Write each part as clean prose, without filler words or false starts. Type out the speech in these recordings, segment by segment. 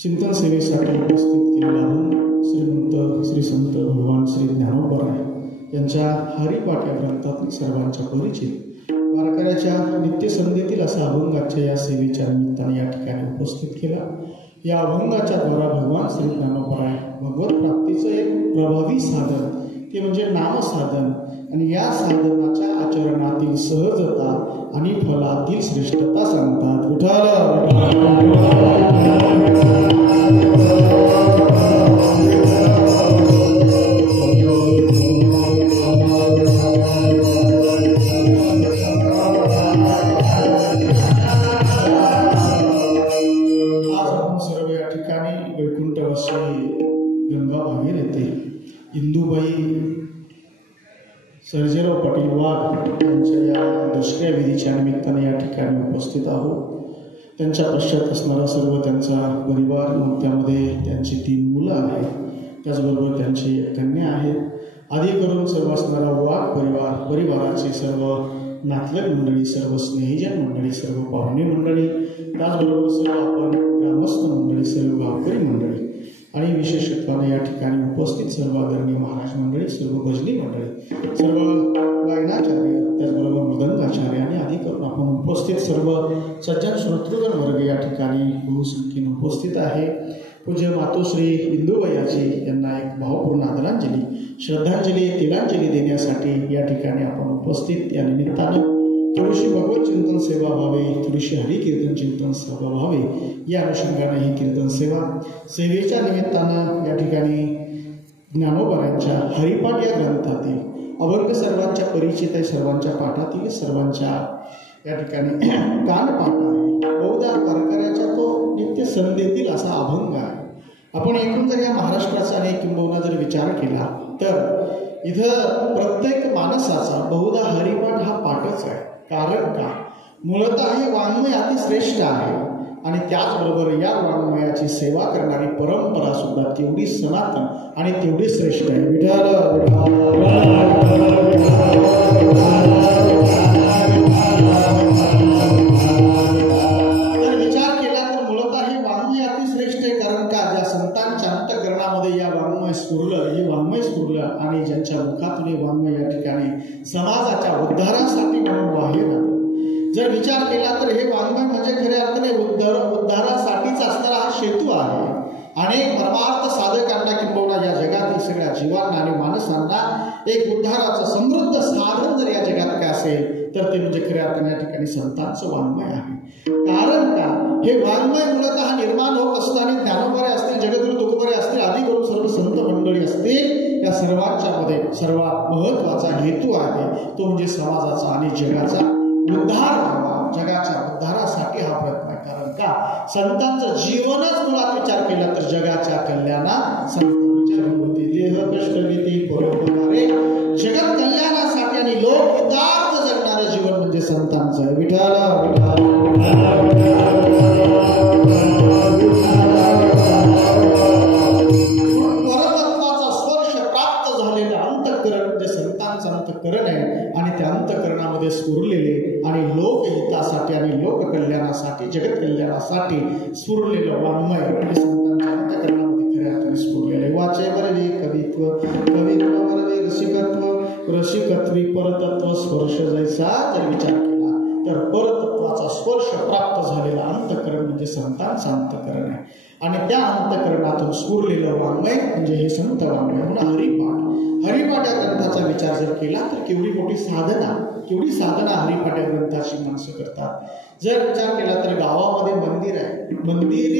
चिंतन सेवेसाठी उपस्थित केलेला श्रीमंत श्री संत भगवान श्री ज्ञानोबराय यांच्या हरिपाठ या ग्रंथातील सर्वांच्या परिचित वारकऱ्याच्या नित्यसंधीतील असा अभंगाच्या या सेवेच्या निमित्ताने या ठिकाणी उपस्थित केला। या अभंगाच्या द्वारा भगवान श्री ज्ञानोबराय भगवत प्राप्तीचं एक प्रभावी साधन ते म्हणजे नामसाधन आणि या साधनाच्या आचरणातील सहजता आणि फलातील श्रेष्ठता सांगतात। विठ्ठल दशक्रिया विधीच्या निमित्ताने या ठिकाणी उपस्थित आहोत. त्यांच्या पश्चात असणारा सर्व त्यांचा परिवार, मग त्यामध्ये त्यांची 3 मुलं आहेत, त्याचबरोबर त्यांची एक कन्या आहेत. आधी करून सर्व असणारा वाघ परिवाराची सर्व नातलग मंडळी, सर्व स्नेहीजन मंडळी, सर्व पाहुणे मंडळी, त्याचबरोबर सर्व आपण ग्रामस्थ मंडळी, सर्व गावकरी मंडळी आणि विशेषत्वाने या ठिकाणी उपस्थित सर्व आदरणीय महाराज मंडळी, सर्व भजनी मंडळी, सर्व गायनाचार्य, त्याचबरोबर मृदंगाचार्य आणि आधी करून आपण उपस्थित सर्व सज्जन श्रोतृगण वर्ग या ठिकाणी बहुसंख्येने उपस्थित आहे. पूज्य मातोश्री इंदुबैयाजी यांना एक भावपूर्ण आदरांजली, श्रद्धांजली, तिलांजली देण्यासाठी या ठिकाणी आपण उपस्थित. या निमित्तानं थोडीशी भगवत चिंतन सेवा व्हावी, थोडीशी हरिकीर्तन चिंतन सेवा व्हावी, या अनुषंगाने ही कीर्तन सेवेच्या निमित्तानं या ठिकाणी ज्ञानोबारांच्या हरिपाठ या ग्रंथातील अभंग सर्वांच्या परिचित आहे, सर्वांच्या पाठातील, सर्वांच्या या ठिकाणी कानपाठ आहे. बहुधा वारकऱ्याच्या तो नित्य संध्येतील असा अभंग आहे. आपण एकूण जर या महाराष्ट्राचा आणि किंबहुना जर विचार केला तर इथं प्रत्येक माणसाचा बहुधा हरिपाठ हा पाठच आहे. कारण का, मूळतः हे वाङ्मय अतिश्रेष्ठ आहे आणि त्याचबरोबर या वाङ्मयाची सेवा करणारी परंपरा सुद्धा तेवढी सनातन आणि तेवढी श्रेष्ठ आहे. तर विचार केला तर मूळतः हे वाङ्मय अतिश्रेष्ठ आहे. कारण का, ज्या संतांच्या अंतःकरणामध्ये या वाङ्मय स्फुरलं आणि ज्यांच्या मुखातून हे वाङ्मय या ठिकाणी समाजाच्या उद्धारासाठी म्हणून बाहेर आलं. जर विचार केला तर हे वाङ्मय म्हणजे खऱ्या अर्थाने उद्धारासाठीच असणारा हा सेतू आहे. अनेक परमार्थ साधकांना किंबहुना या जगातील सगळ्या जीवांना आणि माणसांना एक उद्धाराचं समृद्ध साधन जर या जगात काय असेल तर ते म्हणजे खऱ्या अर्थाने या ठिकाणी संतांचं वाङ्मय आहे. कारण का, हे वाङ्मय मूलतः निर्माण होत असताना ज्ञानोबारे असतील, जगद्गुरु तुकोबारे असतील, आदी करून सर्व संत मंडळी असतील, या सर्वांच्या मध्ये सर्वात महत्वाचा हेतू आहे तो म्हणजे समाजाचा आणि जगाचा उद्धार व्हावा. जगाच्या उद्धारासाठी हा प्रयत्न आहे. कारण का, संतांचं जीवनच मुळात विचार केला तर जगाच्या कल्याणा संतांच्या विभूती देह कष्टविधी परोपकारे जगत कल्याणासाठी आणि लोक हितार्थ जगणारं जीवन म्हणजे संतांचं. विठाला परतत्वाचा स्पर्श प्राप्त झालेलं अंतःकरण म्हणजे संतांचं अंतःकरण आहे आणि त्या अंतःकरणामध्ये स्फुरलेले आणि लोकहितासाठी आणि लोककल्याणासाठी, जगत कल्याणासाठी स्फुरलेलं वाङ्मय म्हणजे संतांच्या अंतःकरणामध्ये खऱ्या अर्थाने स्फुरलेले. वाचे बरवे कवित्व, कवित्व बरवे रसिकत्व, रसिकत्वी परतत्व स्पर्श जैसा जर विचार केला तर परतत्वाचा स्पर्श प्राप्त झालेला अंतःकरण म्हणजे संतांचं अंतःकरण आहे आणि त्या अंतःकरणातून स्फुरलेलं वाङ्मय म्हणजे हे संत वाङ्मय म्हणून हरिपाठ या ग्रंथाचा विचार जर केला तर केवढी मोठी साधना हरिपाठ या ग्रंथाची माणसं करतात. जर विचार केला तर गावामध्ये मंदिरे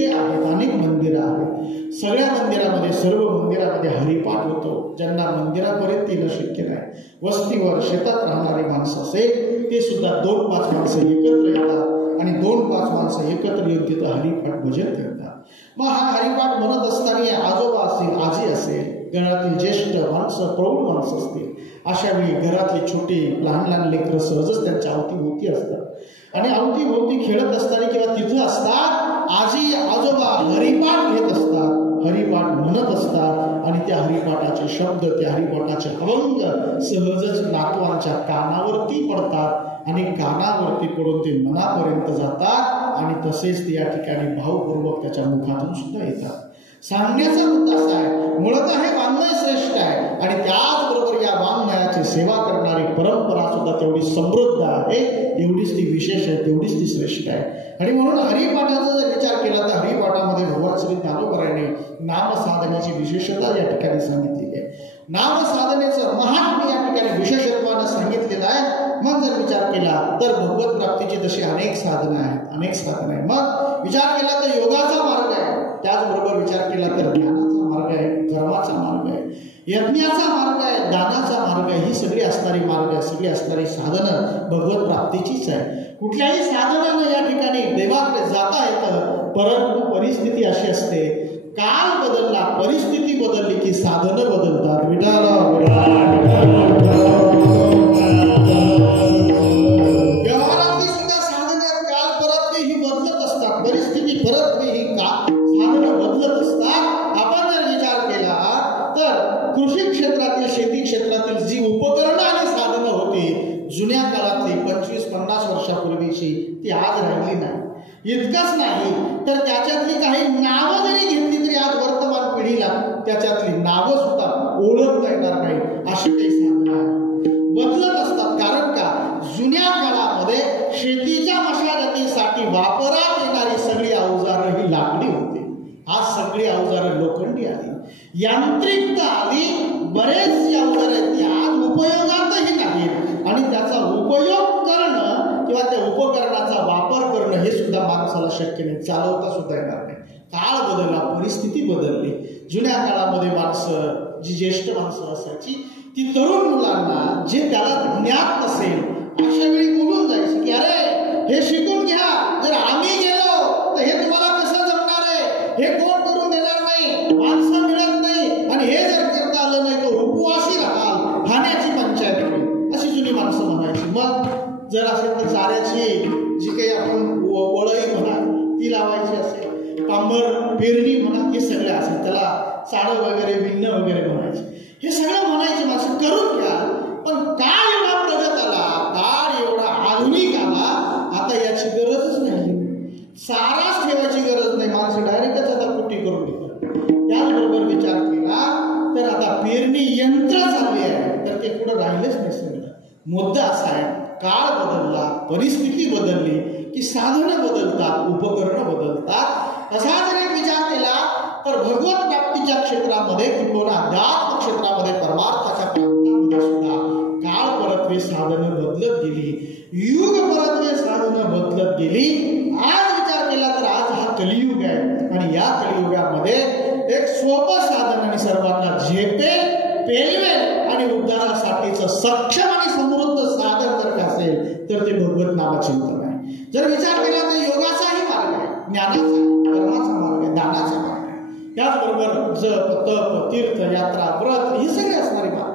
आहेत, अनेक मंदिरं आहेत. सगळ्या मंदिरामध्ये, सर्व मंदिरामध्ये हरिपाठ होतो. ज्यांना मंदिरापर्यंत येणं शक्य नाही, वस्तीवर शेतात राहणारी माणसं असेल ते सुद्धा 2-5 माणसं एकत्र येतात आणि 2-5 माणसं एकत्र येऊन तिथं हरिपाठ भजन करतात. मग हा हरिपाठ म्हणत असताना आजोबा असतील, आजी असेल, घरातील ज्येष्ठ माणसं, प्रौढ माणसं असतील, अशा वेळी घरातली छोटी लहान लेकरं सहजच त्यांच्या अवतीभोवती असतात आणि अवतीभोवती खेळत असताना किंवा तिथं असतात आजी आजोबा हरिपाठ घेत असतात, हरिपाठ म्हणत असतात आणि त्या हरिपाठाचे शब्द, त्या हरिपाठाचे अभंग सहजच नातवांच्या कानावरती पडतात आणि कानावरती पडून ते मनापर्यंत जातात आणि तसेच ते या ठिकाणी भावपूर्वक त्याच्या मुखातून सुद्धा येतात. सांगण्याचा मुद्दा असा आहे, मूळतः हे वाङ्मय श्रेष्ठ आहे आणि त्याचबरोबर या वाङ्मयाची सेवा करणारी परंपरा सुद्धा तेवढी समृद्ध आहे, तेवढीच ती विशेष आहे, तेवढीच ती श्रेष्ठ आहे. आणि म्हणून हरिपाठाचा जर विचार केला तर हरिपाठामध्ये भगवान श्री ज्ञानोबारांनी नामसाधनेची विशेषता या ठिकाणी सांगितलेली आहे. नामसाधनेचं महात्म्य या ठिकाणी विशेषत्वानं सांगितलेलं आहे. मग जर विचार केला तर भगवत प्राप्तीची तशी अनेक साधनं आहेत. मग विचार केला तर योगाचा मार्ग आहे, त्याचबरोबर विचार केला तर ज्ञानाचा मार्ग आहे, कर्माचा मार्ग आहे, यज्ञाचा मार्ग आहे, दानाचा मार्ग आहे. ही सगळी असणारी मार्ग, सगळी असणारी साधनं भगवत प्राप्तीचीच आहे. कुठल्याही साधनानं या ठिकाणी देवाकडे जाता येतं, परंतु परिस्थिती अशी असते, काल बदलला, परिस्थिती बदलली की साधनं बदलतात. विठाला ती आज राहिली नाही. इतकंच नाही तर त्याच्यातली काही नावं जरी घेतली तरी आज वर्तमान पिढीला त्याच्यातली नावं सुद्धा ओळखता येणार नाही अशी काही साधनं बदलत असतात. कारण का जुन्या काळामध्ये शेतीच्या मशागतीसाठी वापरात येणारी सगळी अवजारं ही लाकडी होती. आज सगळी अवजारं लोखंडी आली, यांत्रिकता आली. बरेचशी अवजारं आहेत ती आज उपयोगातही नाहीत आणि त्याचा उपयोग करणं किंवा त्या उपकरणाचा वापर करणं हे सुद्धा माणसाला शक्य नाही, चालवता सुद्धा येणार नाही. काळ बदलला, परिस्थिती बदलली. जुन्या काळामध्ये माणसं जी ज्येष्ठ माणसं असायची ती तरुण मुलांना जे त्याला ज्ञात नसेल अशा वेळी बोलून जायची की अरे हे शिकून घ्या, जर आम्ही गेलो तर हे तुम्हाला कसं जमणार आहे, हे कोण करून देणार नाही, माणसं मिळत नाही आणि हे जर करता आलं नाही तर उपवासी राहाल, खाण्याची पंचायत होईल अशी जुनी माणसं म्हणायची. मग जर असेल तर चाऱ्याची जी काही आपण वळई म्हणा ती लावायची असेल, पांबर पेरणी म्हणा हे सगळं असेल, त्याला साडं वगैरे भिन्न वगैरे म्हणायचे. हे सगळं म्हणायचे माणसं करून घ्या. पण काळ एवढा प्रगत आला, काळ एवढा आधुनिक आला, आता याची गरजच नाही. साराच ठेवायची गरज नाही, माणसं डायरेक्टच आता कुटी करून घेतात. त्याचबरोबर विचार केला तर आता पेरणी यंत्र चालली आहे तर ते पुढे राहिलेच नाही. सगळं मुद्दा असा आहे काळ बदलला, परिस्थिती बदलली की साधनं बदलतात, उपकरणं बदलतात. तसा जर एक विचार केला तर भगवत प्राप्तीच्या क्षेत्रामध्ये किंवा अध्यात्म क्षेत्रामध्ये परमार्थाच्या प्राप्तीमध्ये सुद्धा काळ परत्वे साधनं बदलत गेली, युग परत्वे साधनं बदलत गेली. आज विचार केला तर आज हा कलियुग आहे आणि या कलियुगामध्ये एक सोपं साधन आणि सर्वांना झेपेल, पेलवेल आणि उद्धारासाठीचं सक्षम आणि समृद्ध साधन जर का असेल तर ते भगवत नामचिंतन आहे. जर विचार केला तर योगाचाही मार्ग आहे, ज्ञानाचा, कर्माचा मार्ग आहे, दानाचा मार्ग आहे. त्याचबरोबर जप, तप, तीर्थ, यात्रा, व्रत ही सगळी असणारी मार्ग,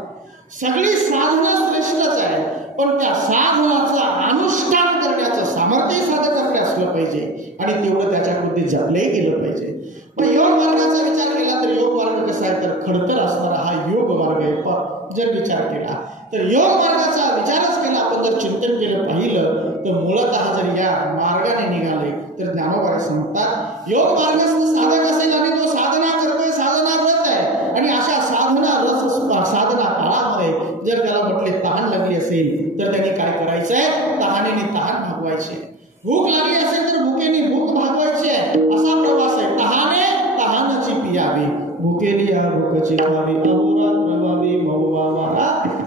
सगळी साधनं श्रेष्ठच आहे. पण त्या साधनाचं अनुष्ठान करण्याचं सामर्थ्य साधकाकडे असलं पाहिजे आणि तेवढं त्याच्याकडे जपलंही गेलं पाहिजे. पण योग मार्गाचा विचार केला तर योग मार्ग कसा आहे तर खडतर असणारा हा योग मार्ग आहे. पण जर विचार केला तर योग मार्गाचा विचारच केला, आपण जर चिंतन केलं पाहिलं तर मूलतः जर या मार्गाने निघाले तर ज्ञानोबा सांगतात योग मार्गस्थ साधक असेल आणि तो साधना करतोय, साधना व्रत आहे आणि अशा साधना रस साधना काळामध्ये जर त्याला म्हटले तहान लागली असेल तर त्यांनी काय करायचंय, तहानेने तहान भागवायची. भूक लागली असेल तर भुकेने भूक भागवायची आहे. असा प्रवास आहे. तहाने तहानची पियावी, भुकेली या भूकची खावी, अहोरात्र व्हावी महुवावा.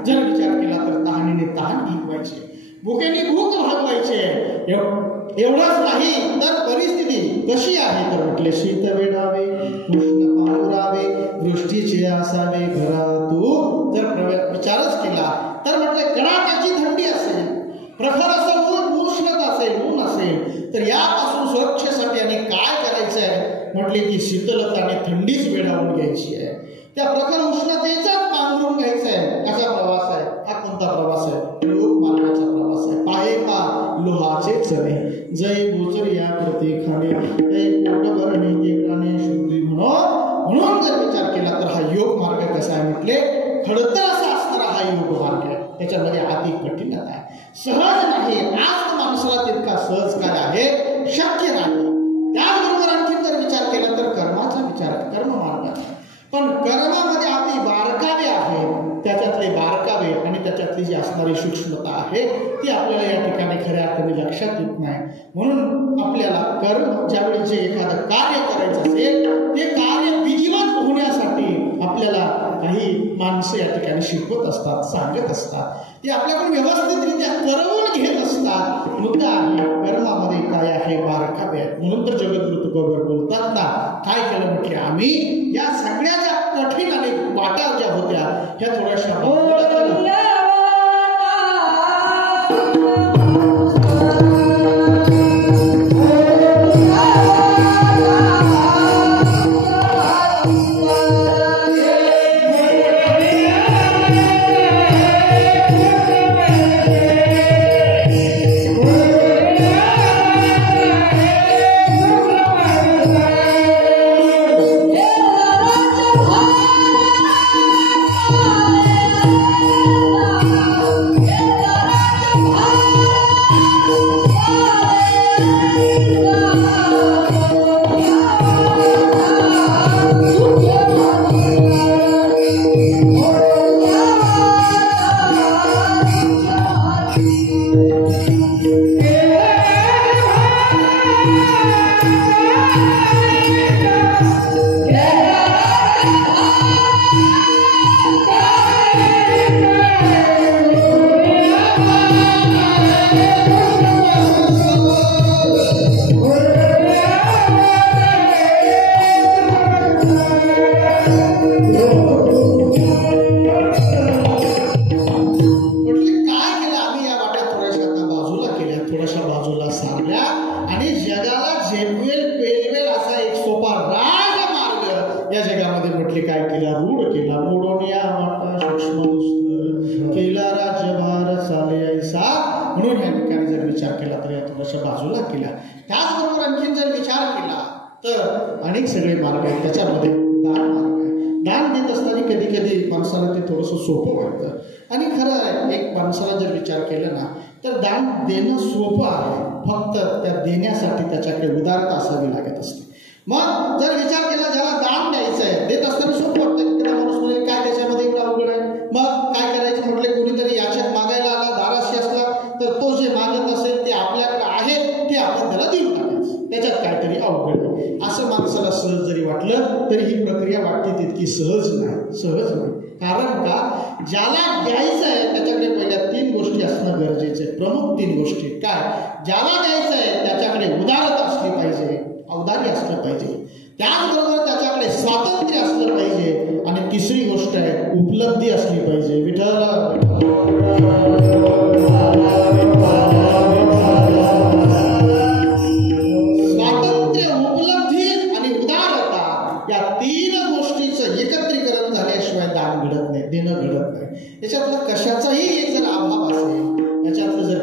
जर विचार केला तर तहानेने तहान भागवायची, भुकेने भूक भागवायची आहे. एवढंच नाही तर परिस्थिती कशी आहे तर म्हटले शीत वेडावे, उष्ण पांघरावे, वृष्टीचे असावे घरातून. जर विचारच केला तर म्हटले कडाक्याची थंडी असेल, प्रखर असं उष्णता असेल, ऊन असेल तर यापासून सुरक्षेसाठी आणि काय करायचं आहे म्हटले की शीतलता आणि थंडीच वेडावून घ्यायची आहे. त्या प्रखर उष्णतेचाच पांघरून घ्यायचं आहे. कसा प्रवास आहे हा, कोणता प्रवास आहे, योग मार्गाचा प्रवास आहे. पाहे पा लोहाचे चणे, जय गोचरिया प्रतीखाने, ते पोट भरणे केवळाने शुद्धी म्हणून जर विचार केला तर हा योग मार्ग कसा आहे म्हटले खडतर असा असणारा हा योग मार्ग आहे. त्याच्यामध्ये अति कठीणता आहे, सहज नाही. आज माणसाला तितका सहज काय आहे शक्य नाही. त्याचबरोबर आणखी जर विचार केला तर कर्माचा विचार, कर्म मार्गाचा. पण कर्मामध्ये अति बारकावे आहे, त्याच्यातले बारकावे आणि त्याच्यातली जी असणारी सूक्ष्मता आहे ती आपल्याला या ठिकाणी खऱ्या अर्थाने लक्षात येत नाही. म्हणून आपल्याला कर्म ज्यावेळी जे एखादं कार्य करायचं असेल ते कार्य विधिवत होण्यासाठी आपल्याला काही माणसं या ठिकाणी शिकवत असतात, सांगत असतात, ते आपल्याकडून व्यवस्थितरित्या करवून घेत असतात. मुद्दा आहे कर्मामध्ये काय आहे, बारकावे आहेत. म्हणून तर जगद्गुरु तुकोबर बोलतात ना, काय केलं म्हटले आम्ही या सगळ्या ज्या कठीण आणि वाटा ज्या होत्या ह्या थोड्याशा Oh थोड्याशा बाजूला सारल्या आणि जगाला झेपवेल पेलवेल असा एक सोपा राजमार्ग या जगामध्ये म्हटले काय केला, रूढ केला. मोडोनिया वाटा सूक्ष्म दुस्तर केला राज्यभार चाले ऐसा. म्हणून या ठिकाणी जर विचार केला तर या थोड्याशा बाजूला केला. त्याचबरोबर आणखीन जर विचार केला तर अनेक सगळे मार्ग आहेत. त्याच्यामध्ये दान मार्ग आहे. दान देत असताना कधी कधी माणसाला ते थोडंसं सोपं वाटतं आणि खरं आहे. एक माणसाला जर विचार केला ना तर दान देणं सोपं आहे, फक्त त्या देण्यासाठी त्याच्याकडे उदारता असावी लागत असते. मग जर विचार केला ज्याला दान द्यायचं आहे, देत असताना सोपं वाटतं की माणूस म्हणजे काय त्याच्यामध्ये एवढं अवघड आहे. मग काय करायचं म्हटले, कोणीतरी याचक मागायला आला, दाराशी असला तर तो जे मागत असेल ते आपल्याकडे आहे ते आपण त्याला देऊन टाकायचं, त्याच्यात काहीतरी अवघड आहे असं माणसाला सहज जरी वाटलं तरी ही प्रक्रिया वाटते तितकी सहज नाही. कारण का, ज्याला द्यायचं आहे त्याच्याकडे पहिल्या 3 गोष्टी असणं गरजेचं आहे. प्रमुख 3 गोष्टी काय, ज्याला द्यायचं आहे त्याच्याकडे उदारता असली पाहिजे, औदार्य असलं पाहिजे, त्याचबरोबर त्याच्याकडे स्वातंत्र्य असलं पाहिजे आणि तिसरी गोष्ट आहे उपलब्धी असली पाहिजे. विठ्ठल स्वातंत्र्य, उपलब्धी आणि उदारता या 3 गोष्टीचं एकत्रीकरण झाल्याशिवाय दान घडत नाही, देणं घडत नाही. याच्यातला कशाचाही एक जर अभाव असेल, याच्यातलं जर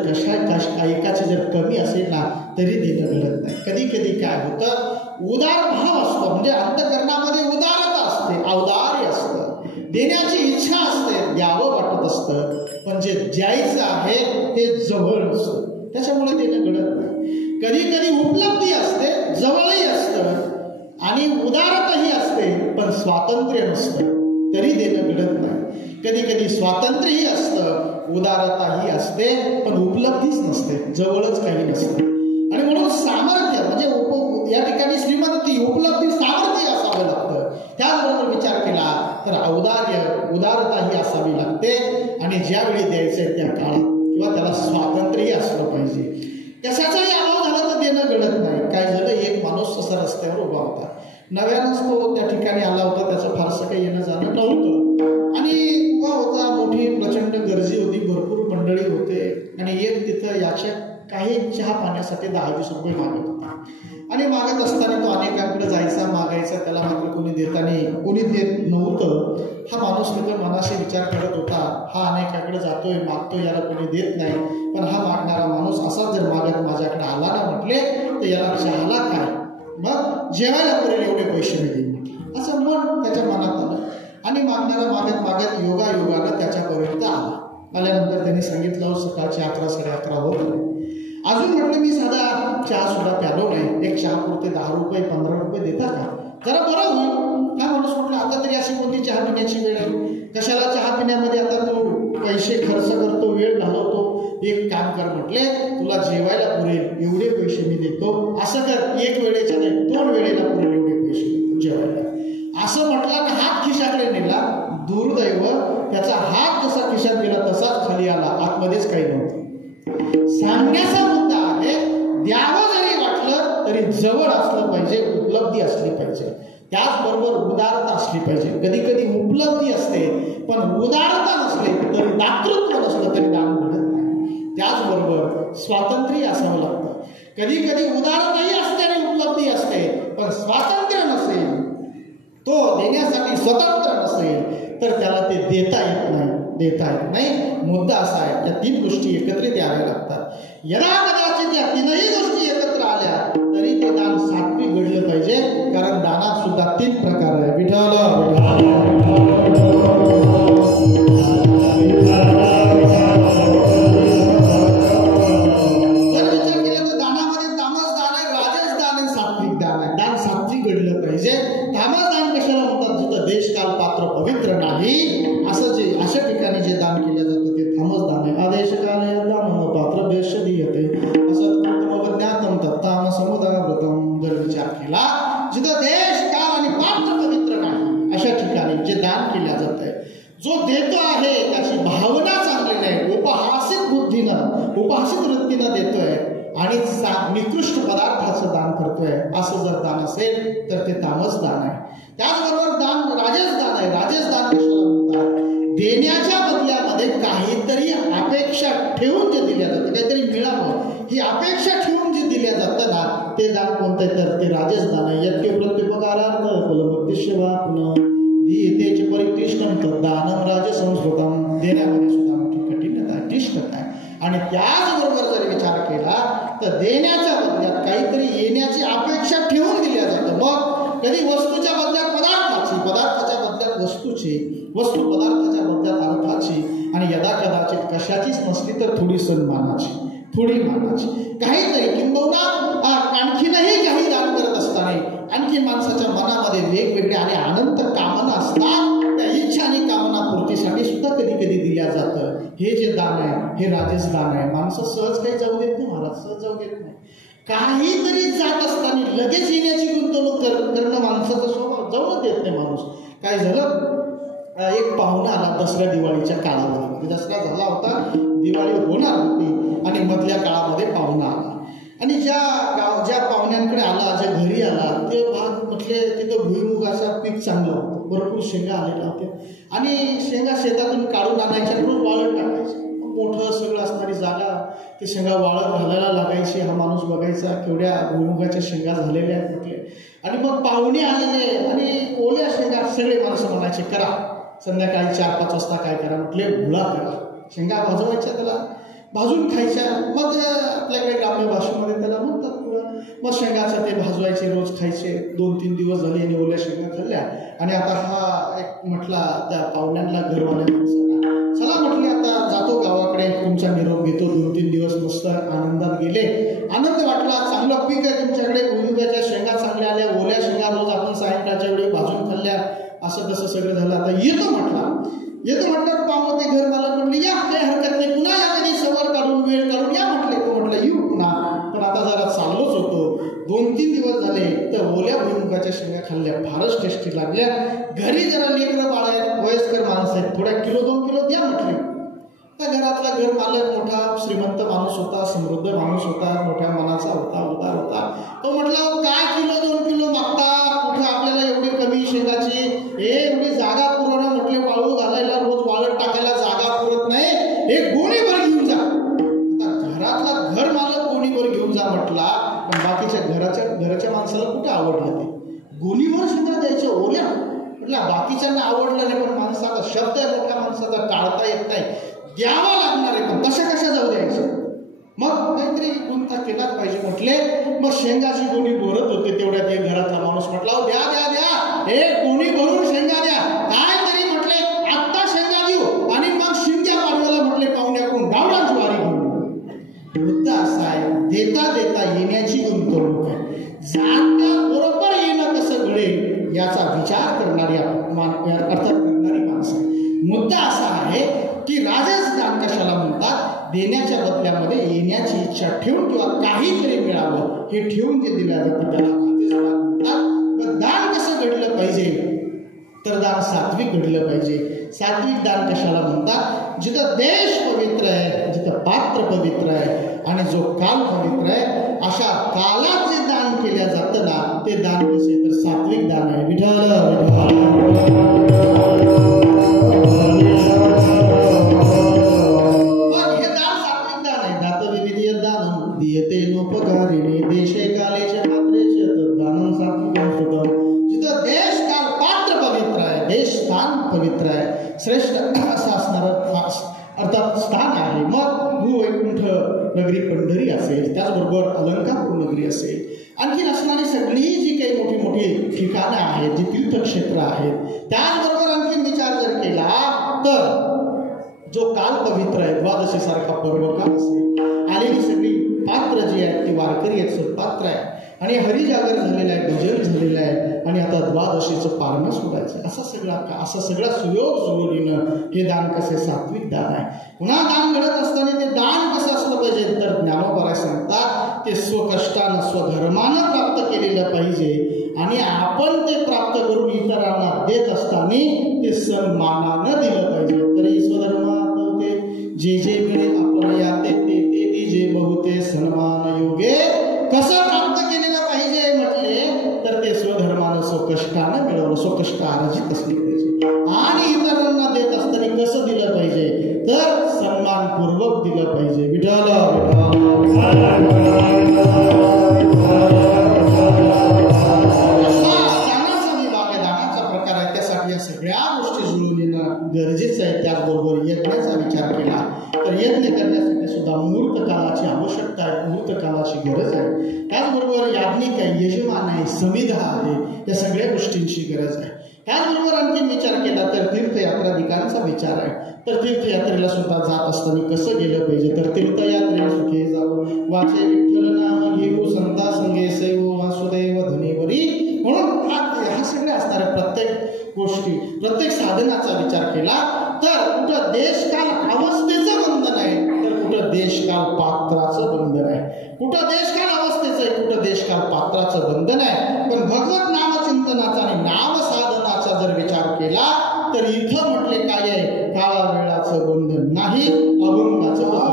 एकाची जर कमी असेल ना तरी देणं घडत नाही. कधी कधी काय होतं, उदार भाव असतो, म्हणजे अंतःकरणामध्ये उदारता असते, औदार्य असतं, देण्याची इच्छा असते, द्यावं वाटत असतं, पण जे द्यायचं आहे ते जवळ नसतं, त्याच्यामुळे देणं घडत नाही. कधी कधी उपलब्धी असते, जवळही असतं आणि उदारताही असते, पण स्वातंत्र्य नसतं तरी देणं घडत नाही. कधी कधी स्वातंत्र्यही असतं, उदारताही असते, पण उपलब्धीच नसते, जवळच काही नसतं. आणि म्हणून सामर्थ्य म्हणजे या ठिकाणी श्रीमंती, उपलब्धी, सामर्थ्य असावं लागतं. त्याचबरोबर विचार केला तर औदार्य, उदारताही असावी लागते आणि ज्यावेळी द्यायचं आहे त्या काळात किंवा त्याला स्वातंत्र्यही असलं पाहिजे. कशाचाही अभाव झाला तर देणं घडत नाही. काय झालं, एक माणूस असा रस्त्यावर उभा होता, नव्यानंच तो त्या ठिकाणी आला होता, त्याचं फारसं काही येणं जाणं नव्हतं आणि उभा होता, मोठी प्रचंड गर्दी होती, भरपूर मंडळी होते आणि एक तिथं याच्या काही चहा पाण्यासाठी 10-20 रुपये मागत होता आणि मागत असताना तो अनेकांकडे जायचा, मागायचा, त्याला मात्र कोणी देत नव्हतं. हा माणूस तिथं मनाशी विचार करत होता, हा अनेकाकडे जातोय, मागतोय, याला कोणी देत नाही, पण हा मागणारा माणूस असाच जर मागत माझ्याकडे आला ना म्हटले तर याला चहाला काय, मग जेवायला पुरेल एवढे पैसे मी देईन असं मन त्याच्या मनात आलं आणि मागणारा मागत योगायोगानं त्याच्यापर्यंत आल्यानंतर त्यांनी सांगितलं, सकाळचे 11-11:30 होत अजून म्हटलं मी साधा चहा सुद्धा प्यालो नाही, एक चहा पुरते 10 रुपये 15 रुपये देता का, जरा बरं होईल. हा माणूस म्हटलं, आता तरी अशी कोणती चहा पिण्याची वेळ आहे, कशाला चहा पिण्यामध्ये आता तू पैसे खर्च करतो, वेळ घालवतो, एक काम कर म्हटले, तुला जेवायला पुरेल एवढे पैसे मी देतो, असं कर, 1 वेळेच्या नाही 2 वेळेला पुरेल एवढे पैसे देतो जेवायला, असं म्हटलं ना हात खिशाकडे नेला. दुर्दैव, त्याचा हात जसा खिशात गेला तसाच खाली आला, आतमध्येच काही नव्हतं. सांगण्याचा मुद्दा आहे, द्यावं जरी वाटलं तरी जवळ असलं पाहिजे, उपलब्धी असली पाहिजे, त्याचबरोबर उदारता असली पाहिजे. कधी कधी उपलब्धी असते पण उदारता नसले तरी, दातृत्व नसलं तरी दान घडत नाही. त्याचबरोबर स्वातंत्र्य असावं लागतं. कधी कधी उदारताही असते आणि उपलब्धी असते, पण स्वातंत्र्य नसेल, तो देण्यासाठी स्वतंत्र नसेल तर त्याला ते देता येत नाही. मुद्दा असा आहे, या 3 गोष्टी एकत्रित याव्या लागतात. यदा कदाचित या 3ही गोष्टी एकत्र आल्या तरी ते दान सात्विक घडलं पाहिजे, कारण दानात सुद्धा 3 प्रकार आहे. विठ्ठल जर विचार केला तर दानामध्ये तामस दान आहे, राजस दान आहे, सात्विक दान आहे. दान सात्विक घडलं पाहिजे. तामस दान कशाला म्हणतात, जिथं देश काल पात्र पवित्र नाही असं जे अशा ठिकाणी जे दान केलं जातं ते तामस दान आहे. आदेश काल दान पात्र बेश दीयते असं ज्ञातम तत्ताम समुदावृतम. जर विचार केला जिथं देश काल आणि पात्र पवित्र नाही अशा ठिकाणी जे दान केलं जात आहे, जो देतो आहे त्याची भावना चांगली नाही, उपहासित बुद्धीनं, उपहासित वृत्तीनं देतोय आणि निकृष्ट पदार्थाचं दान करतोय, असं जर दान असेल तर ते तामस दान आहे. त्याचबरोबर दान राजस दान आहे. राजस दान कशाला म्हणतात, देण्याच्या बदल्यामध्ये काहीतरी अपेक्षा ठेवून जे दिल्या जातं, काहीतरी मिळावं, ही जी अपेक्षा ठेवून जे दिल्या जातं ना ते दान कोणतं तर ते राजेश दान आहे. यत्य प्रत्युपकारार्थ फलमुद्दिश्य वा पुनः दीयतेच परिक्लिष्टं तद्दानं राजसंस्कृतं. देण्यामध्ये सुद्धा मोठी कठीणता क्लिष्टता आहे. आणि त्याचबरोबर जर विचार केला तर देण्याच्या बदल्यात काहीतरी येण्याची अपेक्षा ठेवून दिल्या जातं. मग कधी वस्तूच्या बदल्यात पदार्थाची, पदार्थाच्या बदल्यात वस्तूची, वस्तू पदार्थाच्या बदल्यात अर्थाची, आणि यदा कदाचित कशाचीच नसली तर थोडी सन्मानाची, थोडी मानाची, काहीतरी किंबहुना आणखीनही काही दान करत असताना आणखी माणसाच्या मनामध्ये वेगवेगळ्या आणि अनंत कामना असतात. त्या इच्छा आणि कामना पूर्तीसाठी सुद्धा कधी कधी दिल्या जातं. हे जे दान आहे हे राजेश दान आहे. माणसं सहज काही जाऊ देत नाही महाराज, सहज जाऊ देत नाही. काहीतरी जात असताना लगेच येण्याची गुंतवणूक करणं माणसाचा स्वभाव, जाऊनच देत नाही माणूस. काय झालं, एक पाहुणा आला दसऱ्या दिवाळीच्या काळामध्ये. दसरा झाला होता, दिवाळी होणार होती आणि मधल्या काळामध्ये पाहुणा आला. आणि ज्या पाहुण्यांकडे आला, ज्या घरी आला ते भाग म्हटले तिथं भुईमुगाचं पीक चांगलं होतं, भरपूर शेंगा आलेल्या होत्या. आणि शेंगा शेतातून काढून आणायच्या, रोज वाळत टाकायचे. मोठं सगळं असणारी जागा, ते शेंगा वाळत घालायला लागायची. हा माणूस बघायचा केवढ्या भुईमुगाच्या शेंगा झालेल्या आहेत म्हटले. आणि मग पाहुणे आलेले आणि ओल्या शेंगा सगळे माणसं म्हणायचे करा, संध्याकाळी 4-5 वाजता काय करा म्हटले, गुळा करा. शेंगा भाजवायच्या, त्याला भाजून खायच्या. मग आपल्याकडे ग्राम्य भाषेमध्ये त्याला म्हणतात पुढं. मग शेंगाचं ते भाजवायचे, रोज खायचे. 2-3 दिवस झाले आणि ओल्या शेंगा खाल्ल्या. आणि आता हा एक म्हटला त्या पाहुण्यांना, घरवाल्या माणसांना, चला म्हटले आता जातो गावाकडे, तुमचा निरोप घेतो. 2-3 दिवस मस्त आनंदात गेले. आनंद वाटला, चांगलं पीक आहे तुमच्याकडे, भुईमुगाच्या शेंगा चांगल्या आल्या, ओल्या शेंगा रोज आपण सायंकाळच्या वेळी भाजून खाल्ल्या, असं तसं सगळं झालं. आता येतो म्हटला. येतो म्हटलं पाहुणे ते घर मला म्हटले या, काही हरकत नाही, पुन्हा या कधी सवार काढून वेळ काढून या म्हटले. तो म्हटलं येऊ पुन्हा, पण आता जरा चाललोच होतो. 2-3 दिवस झाले तर ओल्या भुईमुगाच्या शेंगा खाल्ल्या, फारच टेस्टी लागल्या. घरी जरा लेकरं बाळ आहेत, वयस्कर माणसं आहेत, थोड्या 1-2 किलो द्या म्हटले. त्या घरातला घर मालक मोठा श्रीमंत माणूस होता, समृद्ध माणूस होता, मोठ्या मनाचा होता, उदार होता. तो म्हटला काय 1-2 किलो मागता, कुठे आपल्याला एवढी कमी शेंगाची, एवढी जागा पुरवणं म्हटले, वाळू घालायला रोज वाळत टाकायला जागा पुरत नाही, एक गोणीभर घेऊन जा. आता घरातला घर मालक गोणीभर घेऊन जा म्हटला, पण बाकीच्या घराच्या माणसाला कुठे आवडलं ते गोणीभर शेंगा द्यायच्या ओल्या. म्हटलं बाकीच्यांना आवडलं नाही, पण माणसाचा शब्द आहे मोठ्या माणसाचा, टाळता येत नाही, द्यावा लागणार आहे, पण तशा कशा जाऊ द्यायचं. मग काहीतरी गुंता केलाच पाहिजे म्हटले. मग शेंगाची गोणी भरत होते, तेवढ्यात एक घरातला माणूस म्हटला द्या द्या द्या, एक गोणी भरून शेंगा द्या. काय तरी म्हटले आत्ता शेंगा देऊ आणि मग शिंग्या पाडव्याला म्हटले पाहुण्याकडून गावडाची वारी घेऊन. मुद्दा असा आहे, देता देता येण्याची गुंतवणूक आहे. जाण्याबरोबर येणं कसं घडेल याचा विचार करणारी अर्थात करणारी माणसं. मुद्दा असा आहे की राजेश दान कशाला म्हणतात, देण्याच्या बदल्यामध्ये येण्याची इच्छा ठेवून किंवा काहीतरी मिळावं हे ठेवून जे दिलं जातं त्याला राजेश दान म्हणतात. दान कसं घडलं पाहिजे तर दान सात्विक घडलं पाहिजे. सात्विक दान कशाला म्हणतात, जिथं देश पवित्र आहे, जिथं पात्र पवित्र आहे आणि जो काल पवित्र आहे, अशा कालात जे दान केल्या जातं ना ते दान कसे तर सात्विक दान आहे. विठ्ठल दीयते नोपकारिणे देशे कालेचे पात्रेचे तद्दानं सात्विकं कृतं. जिथं देश काल पात्र पवित्र आहे, देश स्थान पवित्र आहे, श्रेष्ठ असं असणारं अर्थात स्थान आहे. मग भूवैकुंठ नगरी पंढरी असेल, त्याचबरोबर अलंकापूर नगरी असेल, आणखीन असणारी सगळी जी काही मोठी मोठी ठिकाणं आहेत, जी तीर्थक्षेत्र आहेत, त्याचबरोबर आणखीन विचार जर केला तर जो काल पवित्र आहे, द्वादशी सारखा पर्व काल असेल, आलेली सगळी पात्र जी आहेत ती वारकरी आहेत, सत्पात्र आहे आणि हरिजागर झालेला आहे, भजन झालेलं आहे आणि आता द्वादशीचं पारणं सोडायचं. असा सगळा सुयोग जुळवणं हे दान कसे सात्विक दान आहे. पुन्हा दान घडत असताना ते दान कसं असलं पाहिजे तर ज्ञानोबा सांगतात ते स्वकष्टानं स्वधर्मानं प्राप्त केलेलं पाहिजे आणि आपण ते प्राप्त करून इतरांना देत असताना ते सन्मानानं दिलं पाहिजे. तरी स्वधर्मात जे जे मिळे आपण याते ते दिजे बहुते सन्मान योगे. कसं प्राप्त केलेलं पाहिजे म्हटले तर ते स्वधर्मानं स्वकष्टानं मिळवलं, स्वकष्ट अर्जित असले पाहिजे आणि इतरांना देत असताना कसं दिलं पाहिजे तर सन्मानपूर्वक दिलं पाहिजे. विठ्ठल काळाची गरज आहे. त्याचबरोबर याज्ञिक आहे, यजमान आहे, समिधा आहे, या सगळ्या गोष्टींची गरज आहे. त्याचबरोबर आणखी विचार केला तर तीर्थयात्राधिकांचा विचार आहे. तर तीर्थयात्रेला सुद्धा जात असताना कसं गेलं पाहिजे, तर तीर्थयात्रे सुखे जाऊ वाचे विठ्ठल नाम घेऊ संता संगे सेवू वासुदेव धनीवरी. म्हणून हा सगळे असणाऱ्या प्रत्येक गोष्टी, प्रत्येक साधनाचा विचार केला तर कुठं देशकाल अवस्थेचं बंधन आहे, तर कुठं देशकाल पात्राचं बंधन आहे. कुठं देशकाल अवस्थेचं आहे, कुठं देशकाल पात्राचं बंधन आहे. पण भगवत नामचिंतनाचा आणि नामसाधनाचा जर विचार केला तर इथं म्हटले काय आहे, काळा वेळाचं बंधन नाही, अभंगाचं बंधन.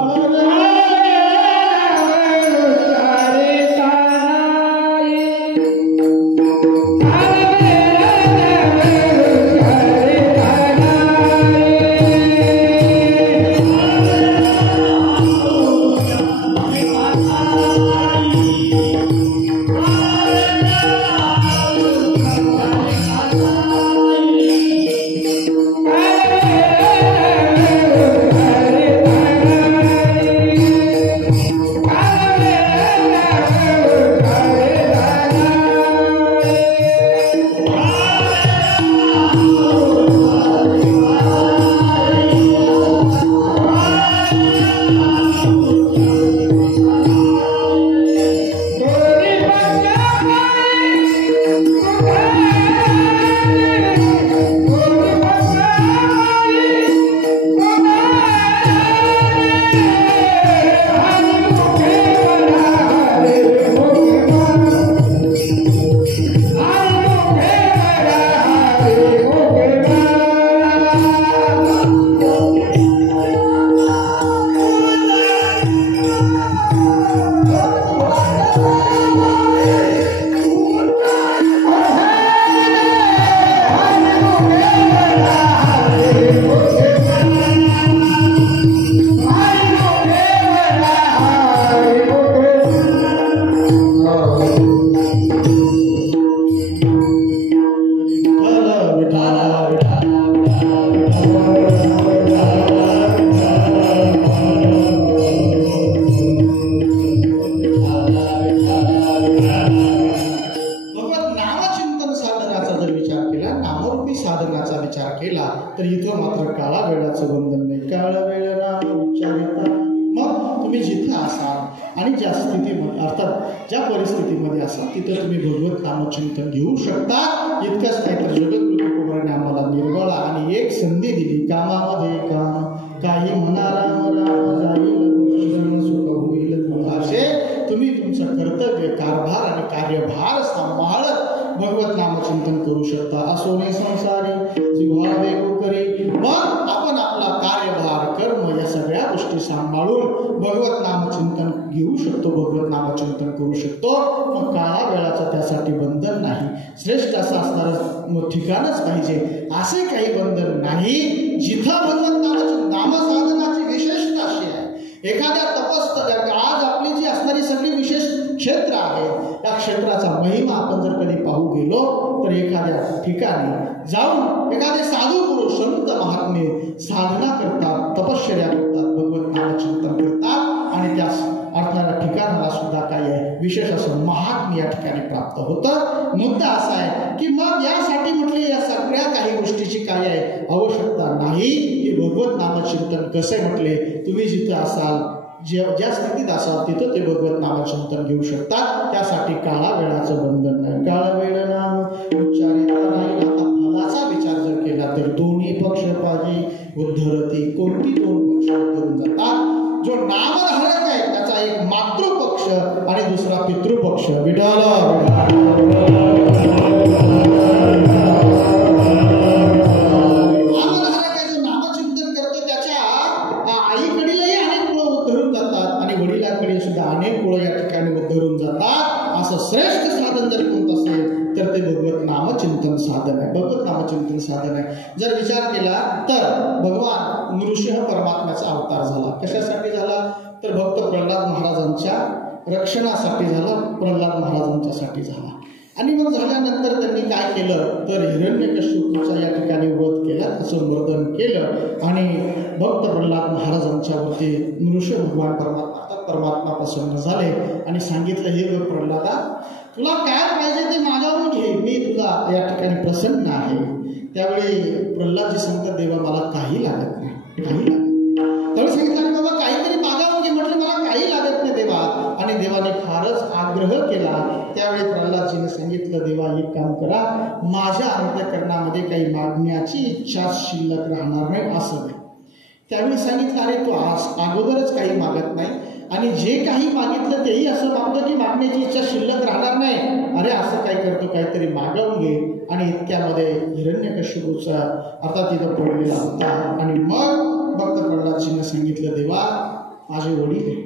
तर इथं मात्र काळा वेळाचं बंधन नाही. काळ वेळ नाम उच्चारिता. मग तुम्ही जिथं असाल आणि ज्या स्थितीमध्ये अर्थात ज्या परिस्थितीमध्ये असाल तिथं तुम्ही भगवत नामचिंतन घेऊ शकता. इतकंच नाही तर जगद्गुरु कुमाराने आम्हाला निर्मळ आणि एक संधी दिली. कामामध्ये काम काही म्हणा राम राम जाईल सुख होईल असे तुम्ही तुमचं कर्तव्य कारभार आणि कार्यभार सांभाळत भगवत नामचिंतन करू शकता. असोने संसारी जिव्हावे करी. मग आपण आपला कार्यभार कर्म या सगळ्या गोष्टी सांभाळून भगवत नामचिंतन घेऊ शकतो, भगवत नामचिंतन करू शकतो. मग काळा वेळाचं त्यासाठी बंधन नाही. श्रेष्ठ असं असणारं ठिकाणच पाहिजे असे काही बंधन नाही. जिथं भगवत नामसाधनाची विशेषता अशी आहे, एखाद्या आज आपली जी असणारी सगळी विशेष क्षेत्र आहे त्या क्षेत्राचा महिमा आपण जर कधी पाहू गेलो तर एखाद्या ठिकाणी जाऊन एखादे साधू पुरुष संत महात्मे साधना करतात, तपश्चर्या करतात, भगवत नामचिंतन करतात आणि त्या असणाऱ्या ठिकाणाला सुद्धा काय आहे विशेष असं महात्म्य या ठिकाणी प्राप्त होतं. मुद्दा असा आहे की मग यासाठी म्हटले या सगळ्या काही गोष्टीची काय आहे आवश्यकता नाही की भगवत नामचिंतन कसे म्हटले तुम्ही जिथं असाल ज्या स्थितीत असाल तिथं ते भगवत नामचिंतन घेऊ शकतात. त्यासाठी काळा वेळाचं बंधन नाही. काळ वेळ नाम उच्चारिता नाही. आता फलाचा विचार जर केला तर दोन्ही पक्षपाती उद्धरती. कोणती दोन पक्ष उद्धरून जातात? जो नामधारक आहे त्याचा एक मातृपक्ष आणि दुसरा पितृपक्ष. विठाल अनेक कुळ या ठिकाणी उद्धरून जातात. असं श्रेष्ठ साधन जर कोणतं असेल तर ते भगवत नामचिंतन साधन आहे. भगवत नामचिंतन साधन आहे. जर विचार केला तर भगवान नृसिंह परमात्म्याचा अवतार झाला. कशासाठी झाला तर भक्त प्रल्हाद महाराजांच्या रक्षणासाठी झाला, प्रल्हाद महाराजांच्यासाठी झाला. आणि मग झाल्यानंतर त्यांनी काय केलं तर हिरण्यकश्यपूचा या ठिकाणी वध केला, असं मर्दन केलं आणि भक्त प्रल्हाद महाराजांच्यावरती नृसिंह भगवान परमात्मा प्रसन्न झाले आणि सांगितलं, हे बघ प्रल्हादा, तुला काय पाहिजे ते मागावून घे, मी तुला या ठिकाणी प्रसन्न आहे. त्यावेळी प्रल्हादजी सांगतात, देवा मला काही लागत नाही, काही लागत नाही. त्यावेळी सांगितलं, बाबा काहीतरी मागावून घे. म्हटलं मला काही लागत नाही देवा. आणि देवाने फारच आग्रह केला. त्यावेळी प्रल्हादजीने सांगितलं, देवा एक काम करा, माझ्या अंतःकरणामध्ये काही मागण्याची इच्छा शिल्लक राहणार नाही असं नाही. त्यावेळी सांगितलं, अरे तू अगोदरच काही मागत नाही आणि जे काही मागितलं तेही असं मागतो की मागण्याची इच्छा शिल्लक राहणार नाही. अरे असं काय करतो, काहीतरी मागवून घे. आणि इतक्यामध्ये हिरण्यकश्यपूचा अर्थात तिथं पडलेला होता. आणि मग भक्त प्रल्हादजीने सांगितलं, देवा माझे वडील आहे,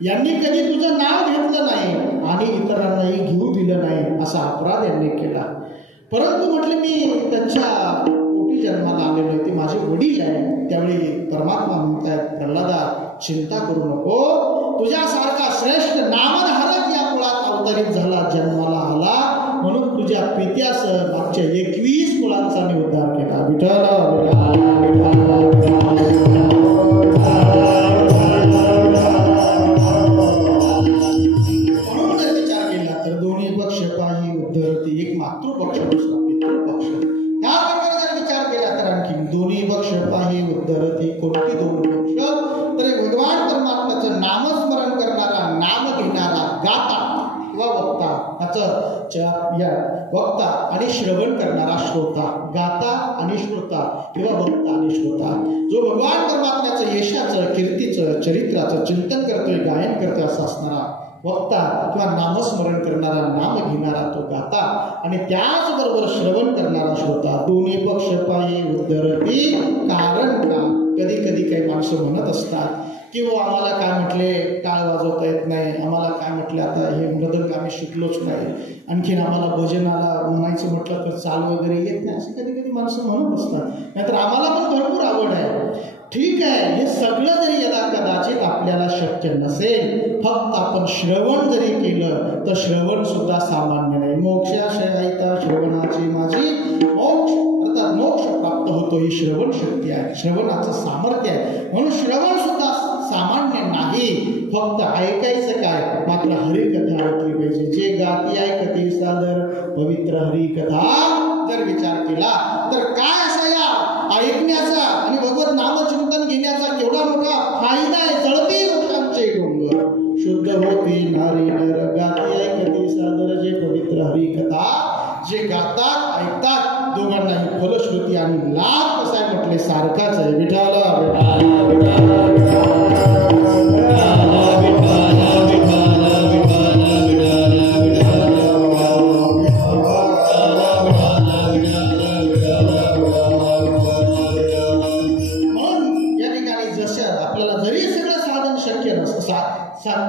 यांनी कधी तुझं नाव घेतलं नाही आणि इतरांनाही घेऊ दिलं नाही, असा अपराध यांनी केला. परंतु म्हटले मी त्यांच्या पोटी जन्माला आलेलो आहे, ते माझे वडील आहे. त्यावेळी परमात्मा म्हणतात, प्रल्हादा चिंता करू नको, तुझ्यासारखा श्रेष्ठ नामधारक या कुळात अवतरित झाला, जन्माला आला, म्हणून तुझ्या पित्यासह मागच्या 21 कुळांचा मी उद्धार केला. म्हणून जर विचार केला तर दोन्ही पक्ष पाही उद्धरती, एक मातृपक्ष दुसरा पितृपक्ष. ह्या प्रकारे जर विचार केला तर आणखी दोन्ही पक्ष पाही उद्धरती. कोणती दोन पक्ष तर भगवान परमात्म्याचं नामस्मरण करणारा, नाम घेणारा, गाता किंवा वक्ता, वक्ता आणि श्रवण करणारा श्रोता. गाता आणि श्रोता किंवा वक्ता आणि श्रोता. जो भगवान परमात्म्याचं यशाचं, कीर्तीचं, चरित्राचं चिंतन करतोय, गायन करतोय असा असणारा वक्ता किंवा नामस्मरण करणारा, नाम घेणारा तो गाता आणि त्याचबरोबर श्रवण करणारा श्रोता. दोन्ही पक्ष पायी उद्धरती. कारण का कधी कधी काही माणसं म्हणत असतात की हो आम्हाला काय म्हटले टाळ वाजवता येत नाही, आम्हाला काय म्हटले आता हे मृदंग आम्ही शिकलोच नाही, आणखीन आम्हाला भजनाला म्हणायचं म्हटलं तर चाल वगैरे येत नाही, असे कधी कधी माणसं म्हणत असतात. नाहीतर आम्हाला पण भरपूर आवड आहे. ठीक आहे, हे सगळं जरी यदा कदाचित आपल्याला शक्य नसेल, फक्त आपण श्रवण जरी केलं तर श्रवण सुद्धा सामान्य नाही. मोक्षाशयायिता श्रवणाची माझी मोक्ष, अर्थात मोक्ष प्राप्त होतो ही श्रवण शक्ती आहे, श्रवणाचं सामर्थ्य आहे. म्हणून श्रवण सुद्धा सामान्य नाही. फक्त ऐकायचं काय, मात्र हरिकथा ऐकली पाहिजे. जे गाती ऐकते सादर पवित्र हरिकथा जर विचार केला तर काय असा या ऐकण्याचा आणि भगवत नामचिंतन घेण्याचा केवढा मोठा फायदा आहे. जळती वृक्षांचे डोंगर शुद्ध होती नारी नर, गाती ऐकते सादर जे पवित्र हरिकथा. जे गातात ऐकतात दोघांनाही फलश्रुती आणि लाभ कसा आहे म्हटले सारखाच आहे. विठाला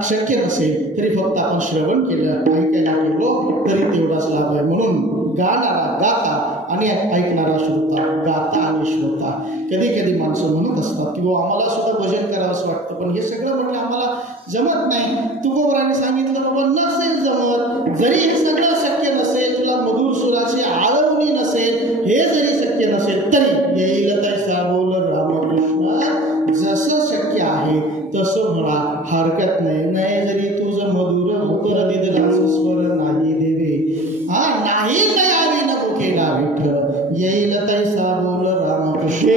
शक्य नसेल तरी फक्त आपण श्रवण केलं, ऐकायला गेलो तरी तेवढाच लाभ आहे. म्हणून गाणारा गाता आणि ऐकणारा श्रोता, गाता आणि श्रोता. कधी कधी माणसं म्हणत असतात की आम्हाला सुद्धा भजन करावं असं वाटतं, पण हे सगळं म्हटलं आम्हाला जमत नाही. तुकोबरांनी सांगितलं बाबा नसेल जमत, जरी हे सगळं शक्य नसेल, तुला मधुर सुराची आळवणी नसेल, हे जरी शक्य नसेल तरी येईल तैसा बोल रामकृष्ण, जसं शक्य आहे तसं म्हणा, हरकत नाही. नाही जरी तुझं मधुर उत्तर दिदलाचं स्वर नाही देवे, हा नाही तयारी नको केला विठ्ठल, येईल तैसा बोल रामकृष्ण.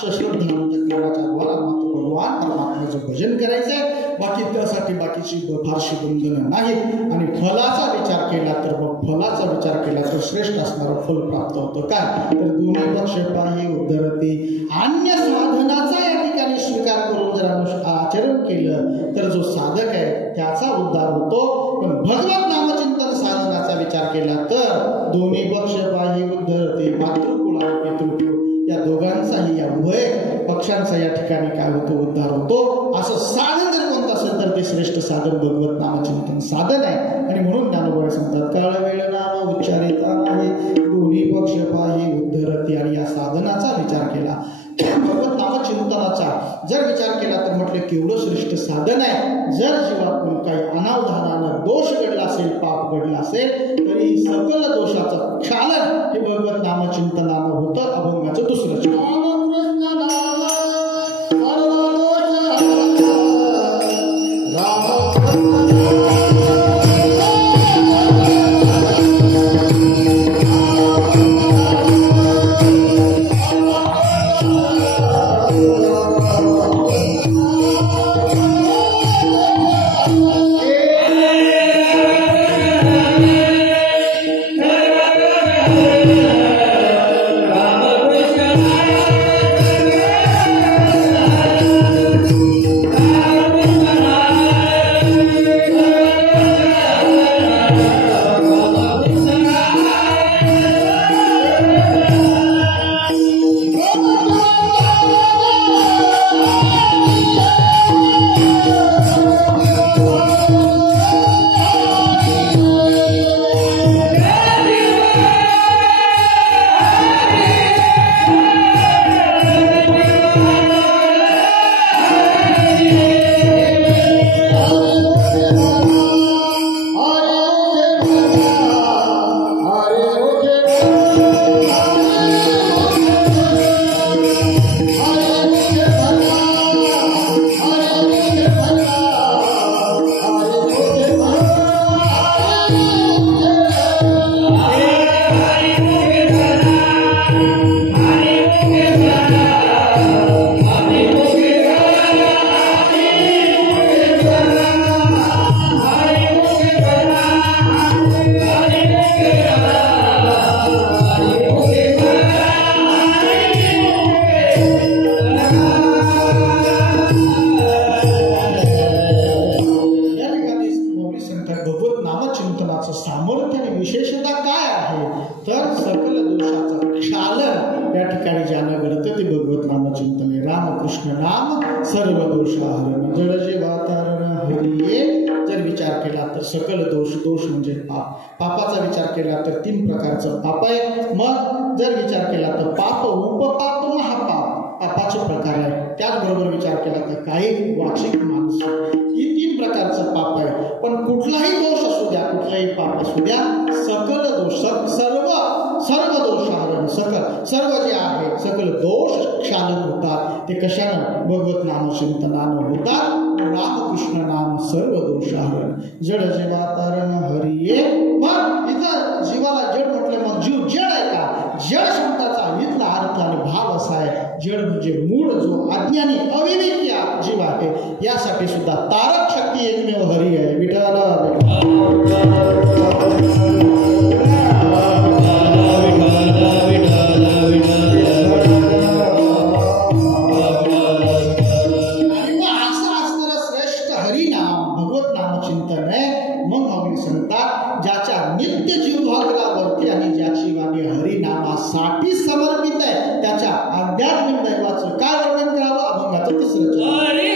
हास्य श्रद्धा अंतकरणाच्या द्वारा मात्र भगवान परमात्म्याचं भजन करायचंय. बाकी त्यासाठी बाकीची फारशी बंधनं नाहीत. आणि फलाचा विचार केला तर मग फलाचा विचार केला तर श्रेष्ठ असणारं फल प्राप्त होतं. काय तर दोन्ही पक्ष पाही उद्धरती. अन्य साधनाचा या ठिकाणी स्वीकार करून जर आचरण केलं तर जो साधक आहे त्याचा उद्धार होतो. पण भगवत नामचिंतन साधनाचा विचार केला तर दोन्ही पक्ष पाही उद्धरती. मातृकुळ आणि पितृकुळ या दोघांचाही या उभय पक्षांचा या ठिकाणी काय होतो उद्धार होतो. असं साधन जर कोणतं असेल तर ते श्रेष्ठ साधन भगवत नामचिंतन साधन आहे. आणि म्हणून ज्ञानोबा सांगतात काळ वेळ नाम उच्चारिता नाही दोन्ही पक्ष पाही उद्धरती. आणि या साधनाचा विचार केला भगवत नामचिंतनाचा जर विचार केला तर म्हटलं केवढं श्रेष्ठ साधन आहे. जर जीवातून काही अनावधानानं दोष घडला असेल पाप घडला असेल तरी सकल दोषाचं क्षालन हे भगवत नामचिंतनानं होतं. अभंगाचं दुसरं सकल दोष. दोष म्हणजे पाप. पापाचा विचार केला तर 3 प्रकारचं पाप आहे. मग जर विचार केला तर पाप उपपाप महापाप पापाचे प्रकार आहे. त्याचबरोबर विचार केला तर काही वाचिक मानसिक ही 3 प्रकारचं पाप आहे. पण कुठलाही दोष असू द्या कुठलाही पाप असू द्या सकल दोष सर्व दोषाहरण सर्व जे आहे सकल दोष क्षालन होतात. ते कशानं भगवत नामचिंतनानं होतात. रामकृष्ण नाम सर्व दोषाहरण. जड जीवा तारण हरिये. मग इथं जीवाला जड म्हटलं मग जीव जड आहे का. जड शब्दाचा इथला अर्थ आणि भाव असा आहे जड म्हणजे मूळ जो अज्ञानी अविवेकी जीव आहे. यासाठी सुद्धा तारक शक्ती एकमेव हरी आहे. साठी समर्पित आहे त्याच्या आध्यात्मिक दैवाचं काय वर्णन करावं. अभंगाचं तिसरं हरी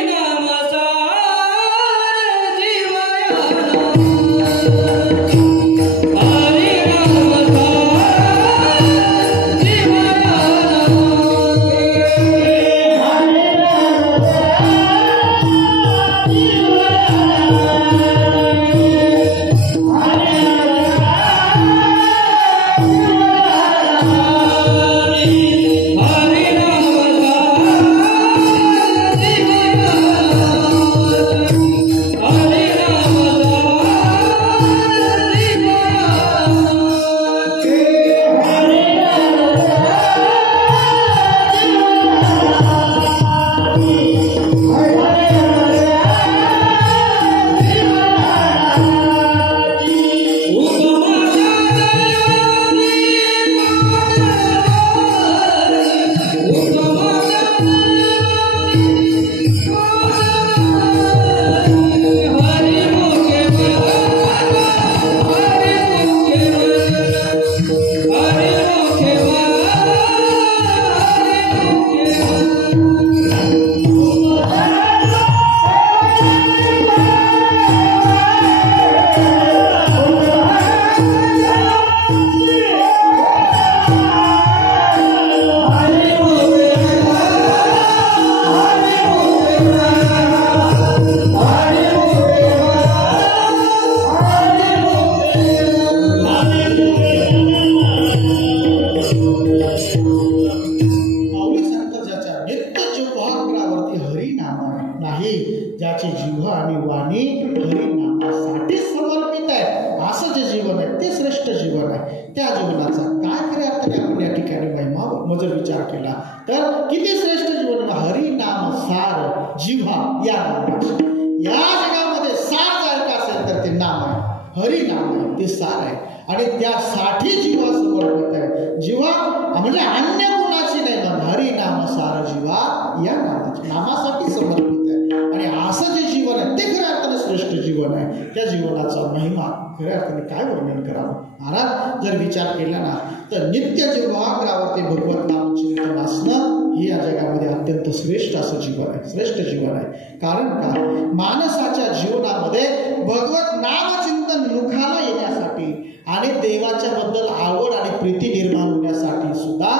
नाही, ज्याची जिव्हा आणि वाणी हरिनामासाठी समर्पित आहे. असं जे जीवन आहे ते श्रेष्ठ जीवन आहे. त्या जीवनाचा काय खऱ्या अर्थाने आपण या ठिकाणी महिमा जर विचार केला तर किती श्रेष्ठ जीवन. हरिनाम सार जिव्हा या नामाची. या जगामध्ये सार जर का असेल तर ते नाम आहे, हरिनाम आहे, ते सार आहे. आणि त्यासाठी जीवा समर्पित आहे. जीवा म्हणजे अन्य कोणाची नाही, पण हरिनाम सार जीवा या नामासाठी समर्पित आहे. आणि असं जे जीवन आहे ते खऱ्या अर्थाने श्रेष्ठ जीवन आहे. त्या जीवनाचा महिमा खऱ्या अर्थाने काय वर्णन करावं. महाराज जर विचार केला ना तर नित्य जीवाग्रावरती भगवत नाम चिंतन असणं हे या जगामध्ये अत्यंत श्रेष्ठ असं जीवन आहे, श्रेष्ठ जीवन आहे. कारण का, माणसाच्या जीवनामध्ये भगवत नामचिंतन मुखाला येण्यासाठी आणि देवाच्या बद्दल आवड आणि प्रीती निर्माण होण्यासाठी सुद्धा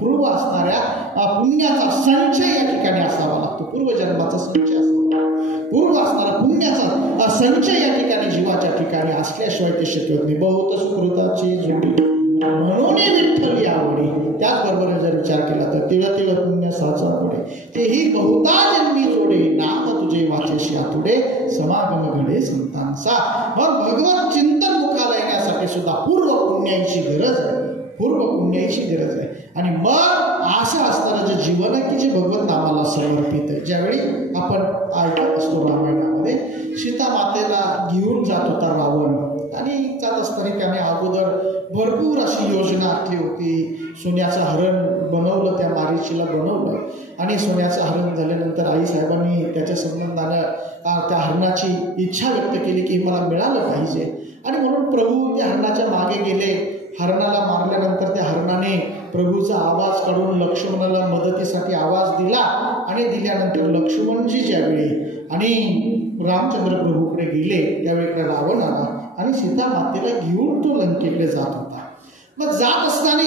पूर्व असणाऱ्या पुण्याचा संचय या ठिकाणी असावा लागतो. पूर्वजन्माचा संचय असावा लागतो. पूर्व असणारा पुण्याचा संचय या ठिकाणी जीवाच्या ठिकाणी असल्याशिवाय ते शक्य होत नाही. बहुत सुकृताची जोडी म्हणून विठ्ठल आवडी. त्याचबरोबर जर विचार केला तर तिळ तिळ पुण्य साचा पुढे तेही बहुता जन्मी जोडे, नाम तुझे वाचेशी आतुडे, समागम घडे संतांचा. मग भगवत चिंतन मुखाला येण्यासाठी सुद्धा पूर्व पुण्याची गरज आहे, पूर्व पुण्याची गरज आहे. आणि मग असं असताना जे जीवन आहे की जे भगवत नामाला समर्पित आहे. ज्यावेळी आपण ऐकत असतो रामायणामध्ये सीता मातेला घेऊन जात होता रावण, आणि जात असताना त्याने अगोदर भरपूर अशी योजना आखली होती. सोन्याचं हरण बनवलं, त्या मारीचीला बनवलं, आणि सोन्याचं हरण झाल्यानंतर आईसाहेबांनी त्याच्या संबंधानं त्या हरणाची इच्छा व्यक्त केली की मला मिळालं पाहिजे. आणि म्हणून प्रभू त्या हरणाच्या मागे गेले. हरणाला मारल्यानंतर त्या हरणाने प्रभूचा आवाज काढून लक्ष्मणाला मदतीसाठी आवाज दिला, आणि दिल्यानंतर लक्ष्मणजी ज्यावेळी आणि रामचंद्र प्रभूकडे गेले त्यावेळी रावण आला आणि सीता मातेला घेऊन तो लंकेकडे जात होता. मग जात असताना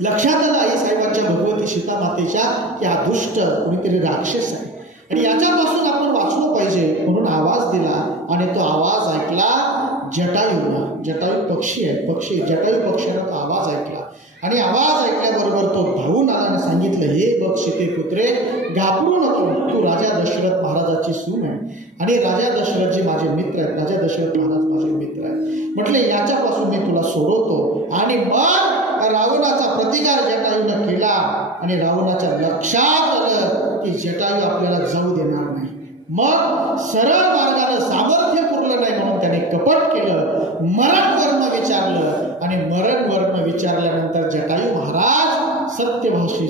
लक्षात आलं आईसाहेबांच्या भगवती सीता मातेच्या या दुष्ट कोणीतरी राक्षस आहे आणि याच्यापासून आपण वाचलो पाहिजे म्हणून आवाज दिला. आणि तो आवाज ऐकला जटायूला. जटायू पक्षी आहे, जटायू पक्षानं तो आवाज ऐकला, आणि आवाज ऐकल्याबरोबर तो धावून आला आणि सांगितलं, हे बघ सीते पुत्रे, घाबरू नको, तू राजा दशरथ महाराजाची सून आहे आणि राजा दशरथजी माझे मित्र आहेत, राजा दशरथ महाराज माझे मित्र आहेत. म्हटले याच्यापासून मी तुला सोडवतो. आणि मग रावणाचा प्रतिकार जटायूनं केला, आणि रावणाच्या लक्षात आलं की जटायू आपल्याला जाऊ देणार नाही. मग सरळ मार्गानं सामर्थ्य पुरलं नाही म्हणून त्याने कपट केलं, मरण वर्ण विचारलं, आणि मरण वर्ण विचारल्यानंतर जटायू महाराज सत्यभाषी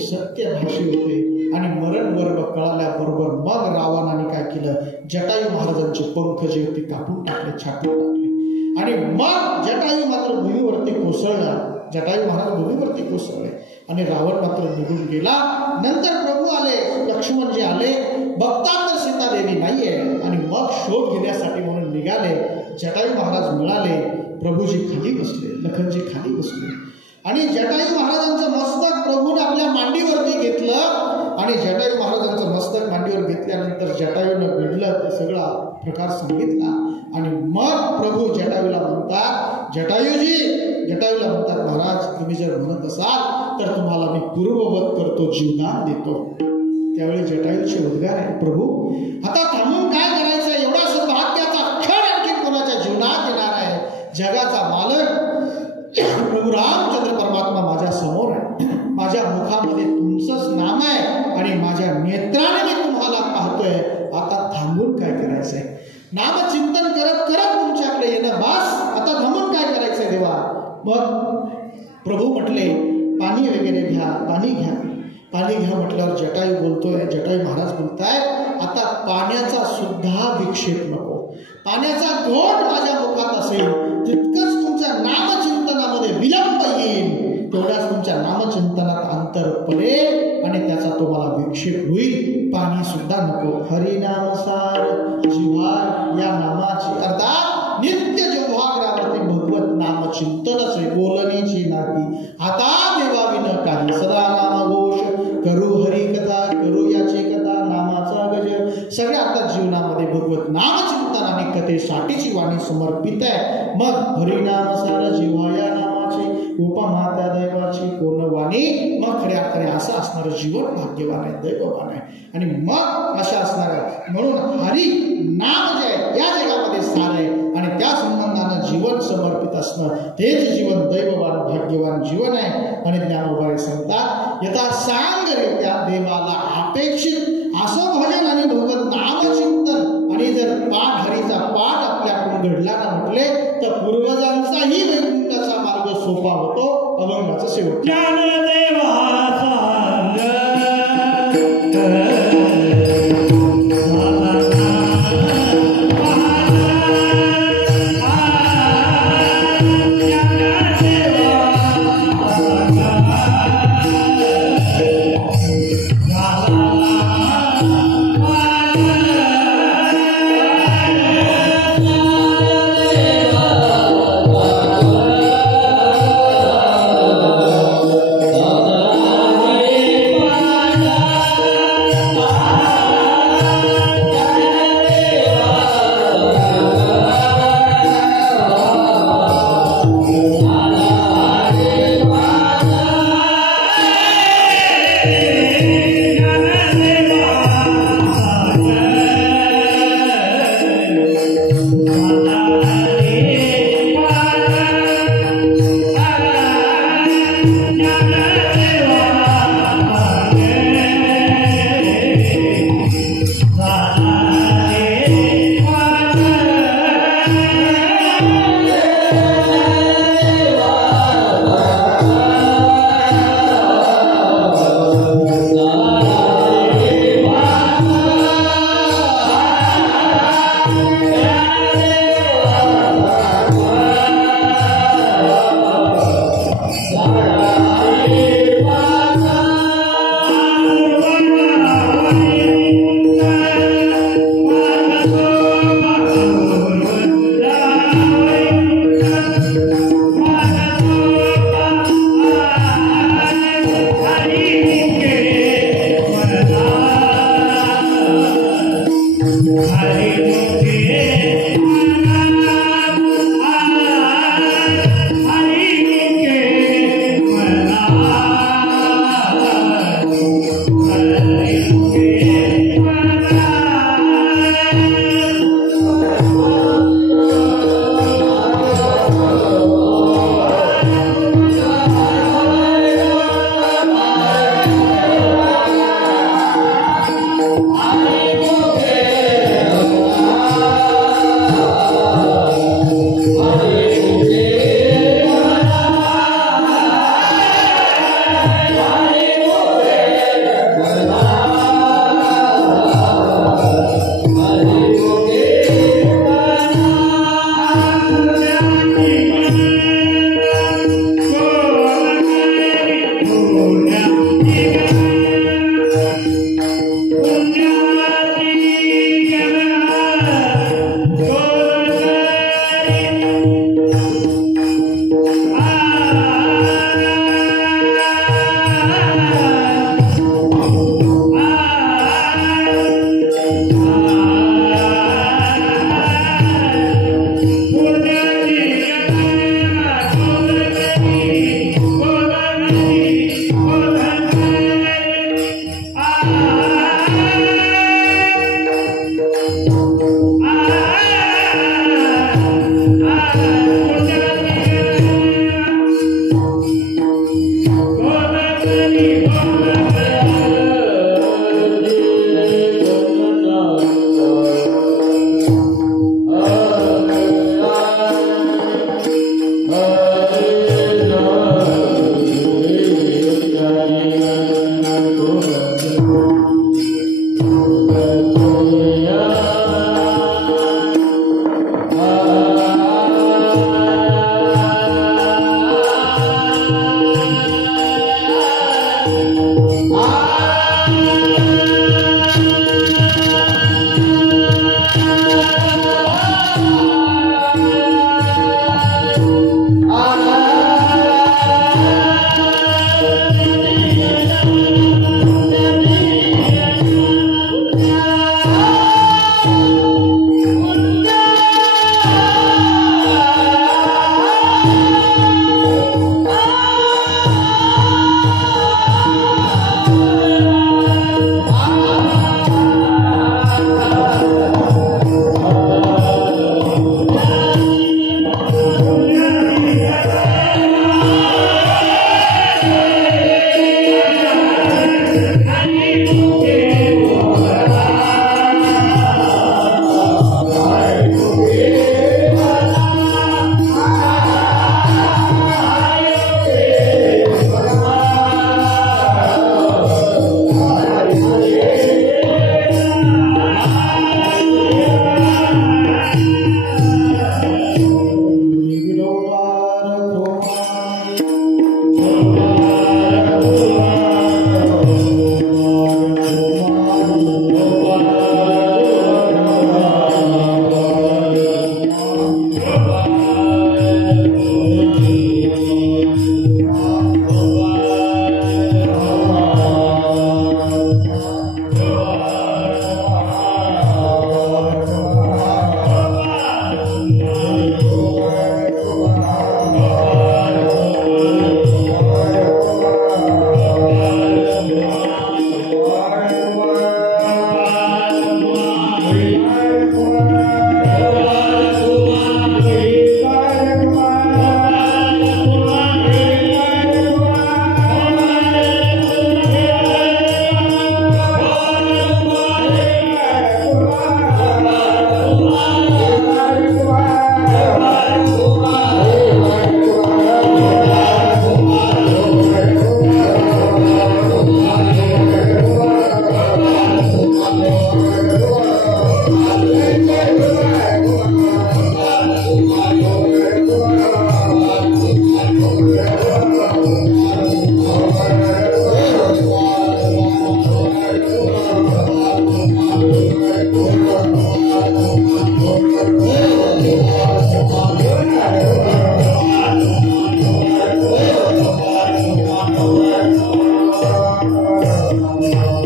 होते. आणि मरण वर्ग कळाल्याबरोबर मग रावणाने काय केलं, जटायू महाराजांचे पंख जे होते कापून टाकले, छाटून टाकले. आणि मग जटायू मात्र भूमीवरती कोसळला. जटायू महाराज भूमीवरती कोसळले आणि रावण मात्र निघून गेला. नंतर प्रभू आले, लक्ष्मणजी आले, बघतात तर सीतादेवी नाहीये, आणि मग शोध घेण्यासाठी म्हणून निघाले. जटायू महाराज मिळाले, प्रभूजी खाली बसले, लखनजी खाली बसले, आणि जटायू महाराजांचं मस्तक प्रभूने आपल्या मांडीवरती घेतलं. आणि जटायू महाराजांचं मस्तक मांडीवर घेतल्यानंतर जटायूनं घडलं ते सगळा प्रकार सांगितला. आणि मग प्रभू जटायूला म्हणतात, जटायूला म्हणतात, महाराज तुम्ही जर म्हणत असाल तर तुम्हाला मी पूर्ववत करतो, जीवदान देतो. त्यावेळी जटायूचे उद्गार आहे, प्रभू आता थांबून काय करायचं, एवढा सौभाग्याचा क्षण आणखी कोणाच्या जीवनात येणार आहे. जगाचा मालक प्रभू रामचंद्र परमात्मा माझ्या समोर आहे, माझ्या मुखामध्ये तुमचंच नाम आहे आणि माझ्या नेत्राने मी तुम्हाला पाहतोय. आता थांबून काय करायचंय, नामचिंतन करत करत तुमच्याकडे येणं बास, आता थांबून काय करायचंय देवा. मग प्रभू म्हटले पाणी वगैरे घ्या, पाणी घ्या म्हटल्यावर जटायू बोलतोय, जटायू महाराज बोलताय, आता पाण्याचा सुद्धा विक्षेप नको, पाण्याचा घोट माझ्या मुखात असेल तितकंच तुमच्या नामचिंतनामध्ये विलंब येईल, तेवढ्याच तुमच्या नामचिंतनात अंतर पडेल आणि त्याचा तुम्हाला विक्षेप होईल. पाणी सुद्धा नको. हरिनाम सार जिव्हा या नामाची, अर्थात नित्य जिव्हाग्रावरती भगवत नाम चिंतनच आहे, बोलणीची नाती. आता देवाविन काही सदा नाम घोष करू, हरी कथा करू, याची कथा नामाचा गज. सगळ्या अर्थात जीवनामध्ये भगवत नामचिंतन आणि कथेसाठीची वाणी समर्पित आहे. मग हरिनाम सार जिव्हा या नामाची उपमा त्या दैवाची देवाची पूर्ण वाणी, मग खऱ्या अर्थाने असं असणारं जीवन भाग्यवान आहे, दैववान आहे. आणि मग अशा असणाऱ्या म्हणून हरी नाम जे आहे या जगामध्ये सार आहे आणि त्या संबंधानं जीवन समर्पित असणं तेच जीवन दैववान भाग्यवान जीवन आहे. आणि ज्ञानोबाई सांगतात यथा सांगरित्या देवाला अपेक्षित असं भजन आणि भगवत नामचिंतन आणि जर पाठ हरीचा पाठ आपल्याकडून घडला ना म्हटले तर पूर्वजांचाही वैकुंठाचा मार्ग सोपा होतो. अभंगाचा शेवट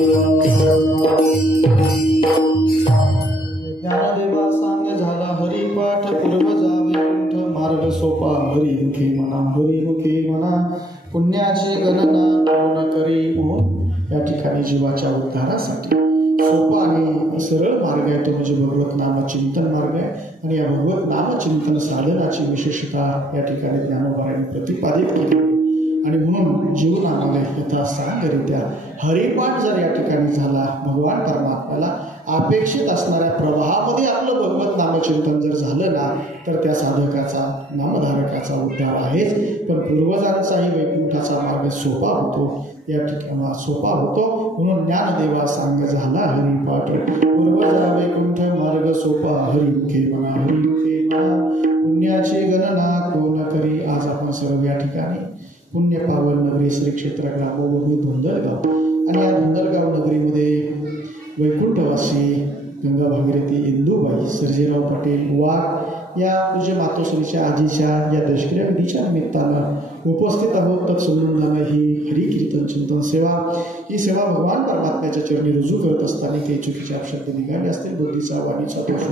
ज्ञानदेवा सांग झाला हरिपाठ पूर्वजा वैकुंठ मार्ग सोपा हरिमुखे म्हणा हरिमुखे म्हणा पुण्याची गणना पूर्ण करी म्हणून या ठिकाणी जीवाच्या उद्धारासाठी सोपा आणि सरळ मार्ग आहे तो म्हणजे भगवत नामचिंतन मार्ग आहे. आणि या भगवत नामचिंतन साधनाची विशेषता या ठिकाणी ज्ञानोबारांनी प्रतिपादित केली आणि म्हणून जीवनामध्ये यथासांगरित्या हरिपाठ जर या ठिकाणी झाला भगवान परमात्म्याला अपेक्षित असणाऱ्या प्रवाहामध्ये आपलं भगवत नामचिंतन जर झालं ना तर त्या साधकाचा नामधारकाचा उद्धार आहेच. पण पूर्वजांचाही वैकुंठाचा मार्ग सोपा होतो या ठिकाणी सोपा होतो म्हणून ज्ञानदेवा सांग झाला हरिपाठ पूर्वजा वैकुंठ मार्ग सोपा हरिमुखे म्हणा हरिमुखे म्हणा पुण्याची गणना कोण करी. आज आपण सर्व या ठिकाणी पुण्य पावन नगरी श्री क्षेत्र ग्रामभूमी धुंदलगाव आणि या धुंदलगाव नगरीमध्ये वैकुंठवासी गंगा भागीरथी इंदूबाई सर्जेराव पाटील वाघ या पूज्य मातोश्रीच्या आजीच्या या दशक्रिया विधीच्या निमित्तानं उपस्थित आहोत. तत्संबंधानं ही हरिकीर्तन चिंतन सेवा ही सेवा भगवान परमात्म्याच्या चरणी रुजू करत असताना काही चुकीच्या शब्द निघाले असतील बुद्धीचा वाणीचा दोष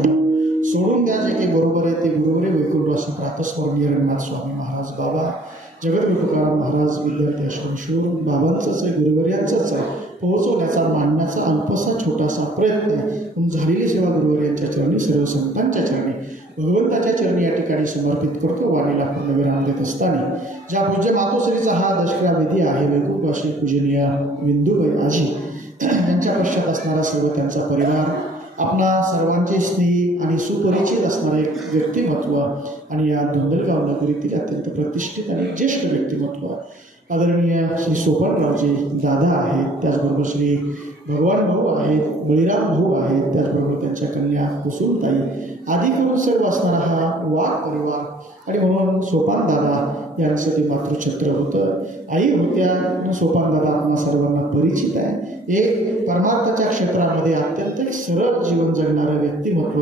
सोडून द्या. जे काही बरोबर आहे ते बरोबर आहे. वैकुंठवासी प्रातस्मरणीय रंगनाथ स्वामी महाराज बाबा जगद्गुरु तुकाराम महाराज विद्यार्थी आश्रमशूर बाबांचंच आहे गुरुवर्यांचंच आहे पोहोचवण्याचा मांडण्याचा अल्पसा छोटासा प्रयत्न म्हणून झालेली सेवा गुरुवर्यांच्या चरणी सर्व संतांच्या चरणी भगवंताच्या चरणी या ठिकाणी समर्पित करतो. वाणीला पूर्णविराम देत असताना ज्या पूज्य मातोश्रीचा हा दशक्रिया विधी आहे वैकुंठवासी पूजनीय विंदूबाई आजी यांच्या पश्चात असणारा सर्व त्यांचा परिवार आपणा सर्वांचे स्नेही आणि सुपरिचित असणारं एक व्यक्तिमत्व आणि या धुंदलगाव नगरीतील अत्यंत प्रतिष्ठित आणि ज्येष्ठ व्यक्तिमत्व आदरणीय श्री सोपनरावजी दादा आहेत. त्याचबरोबर श्री भगवान भाऊ आहेत बळीराम भाऊ आहेत. त्याचबरोबर त्यांच्या कन्या कुसुमताई आदी करून सर्व असणारा हा वाघ परिवार आणि म्हणून सोपान दादा यांचं ते मातृछत्र होतं. आई होत्या सोपान दादा आपल्या सर्वांना परिचित आहे. एक परमार्थाच्या क्षेत्रामध्ये अत्यंत एक सरळ जीवन जगणारं व्यक्तिमत्व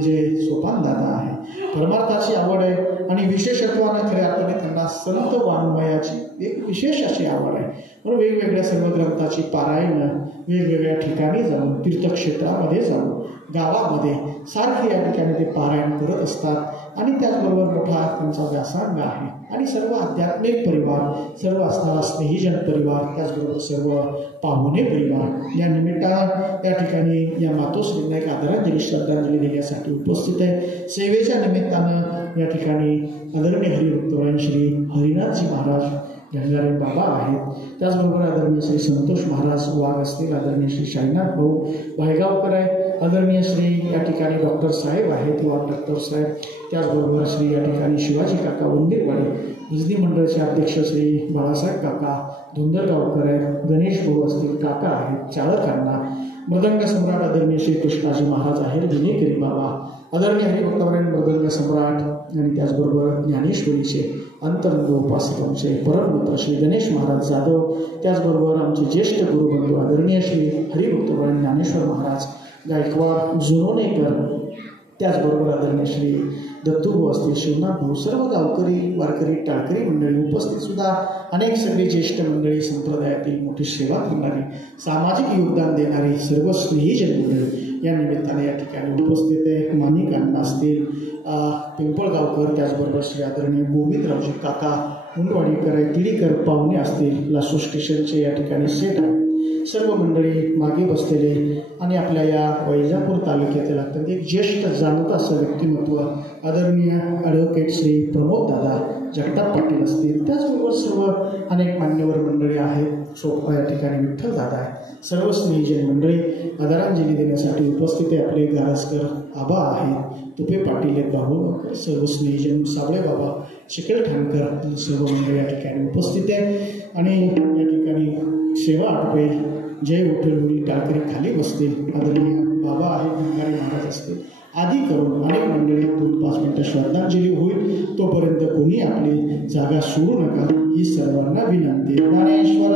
जे सोपान दादा आहे. परमार्थाची आवड आहे आणि विशेषत्वानं खऱ्या अर्थाने त्यांना संत वाङ्मयाची एक विशेष अशी आवड आहे. म्हणून वेगवेगळ्या सर्व ग्रंथाची पारायणं वेगवेगळ्या ठिकाणी जाऊन तीर्थक्षेत्रामध्ये जाऊन गावामध्ये सारखे या ठिकाणी ते पारायण करत असतात आणि त्याचबरोबर मोठा त्यांचा व्यासंग आहे आणि सर्व आध्यात्मिक परिवार सर्व असणारा स्नेहीजन परिवार त्याचबरोबर सर्व पाहुणे परिवार या निमित्तानं या ठिकाणी या मातोश्रींना एक आदरांजली श्रद्धांजली देण्यासाठी उपस्थित आहे. सेवेच्या निमित्तानं या ठिकाणी आदरणीय हरिभक्तवरायण श्री हरिनाथजी महाराज गंगारे बाबा आहेत. त्याचबरोबर आदरणीय श्री संतोष महाराज वाघ असतील. आदरणीय श्री शाईनाथ भाऊ भायगावकर आहे. आदरणीय श्री या ठिकाणी डॉक्टर साहेब आहेत वाघ डॉक्टर साहेब. त्याचबरोबर श्री या ठिकाणी शिवाजी काका वंदिरवाडी भजनी मंडळाचे अध्यक्ष श्री बाळासाहेब काका धुंदलगावकर आहेत. गणेश भाऊ असतील काका आहेत चाळकांना. मृदंग सम्राट आदरणीय श्री कृष्णाजी महाराज आहेत विनेकरी बाबा. आदरणीय हरिभक्तवरायण मृदंग सम्राट आणि त्याचबरोबर ज्ञानेश्वरीचे अंतरंग उपासक आमचे परममित्र श्री गणेश महाराज जाधव. त्याचबरोबर आमचे ज्येष्ठ गुरुबंधू आदरणीय श्री हरिभक्तवरायण ज्ञानेश्वर महाराज गायकवाड जुनोनेकर. त्याचबरोबर आदरणीय श्री दत्तूभाऊ असतील शिवनाथ भाऊ सर्व गावकरी वारकरी टाळकरी मंडळी उपस्थित सुद्धा अनेक सगळी ज्येष्ठ मंडळी संप्रदायातील मोठी सेवा करणारी सामाजिक योगदान देणारी सर्व स्नेहीजन मंडळी या निमित्ताने या ठिकाणी उपस्थित आहे. माणिकांना असतील पिंपळगावकर त्याचबरोबर श्री आदरणीय गोविंदरावजी काका मुंडवाडीकर आहे तिडीकर पाहुणे असतील लासू स्टेशनचे या ठिकाणी सेट आहे. सर्व मंडळी मागे बसलेले आणि आपल्या या वैजापूर तालुक्यातील अत्यंत एक ज्येष्ठ जाणत असं व्यक्तिमत्व आदरणीय ॲडव्होकेट श्री प्रमोद दादा जगताप पाटील असतील. त्याचबरोबर सर्व अनेक मान्यवर मंडळी आहेत. सोपा या ठिकाणी विठ्ठल दादा आहे. सर्व स्नेहीजन मंडळी आदरांजली देण्यासाठी उपस्थित आहे. आपले गारसकर आबा आहेत. तुपे पाटील आहेत बाबू सर्व स्नेहीजन साबळे बाबा चिकल ठाणकर सर्व मंडळी या ठिकाणी उपस्थित आहे आणि या ठिकाणी सेवा आटोपेल जय विठ्ठल होईल टाळकरी खाली बसतील. आदरणीय बाबा आहेत गंगारी महाराज असतील आदी करून अनेक मंडळी 2-5 मिनिटं श्रद्धांजली होईल. तोपर्यंत कोणी आपली जागा सोडू नका ही सर्वांना विनंती. ज्ञानेश्वर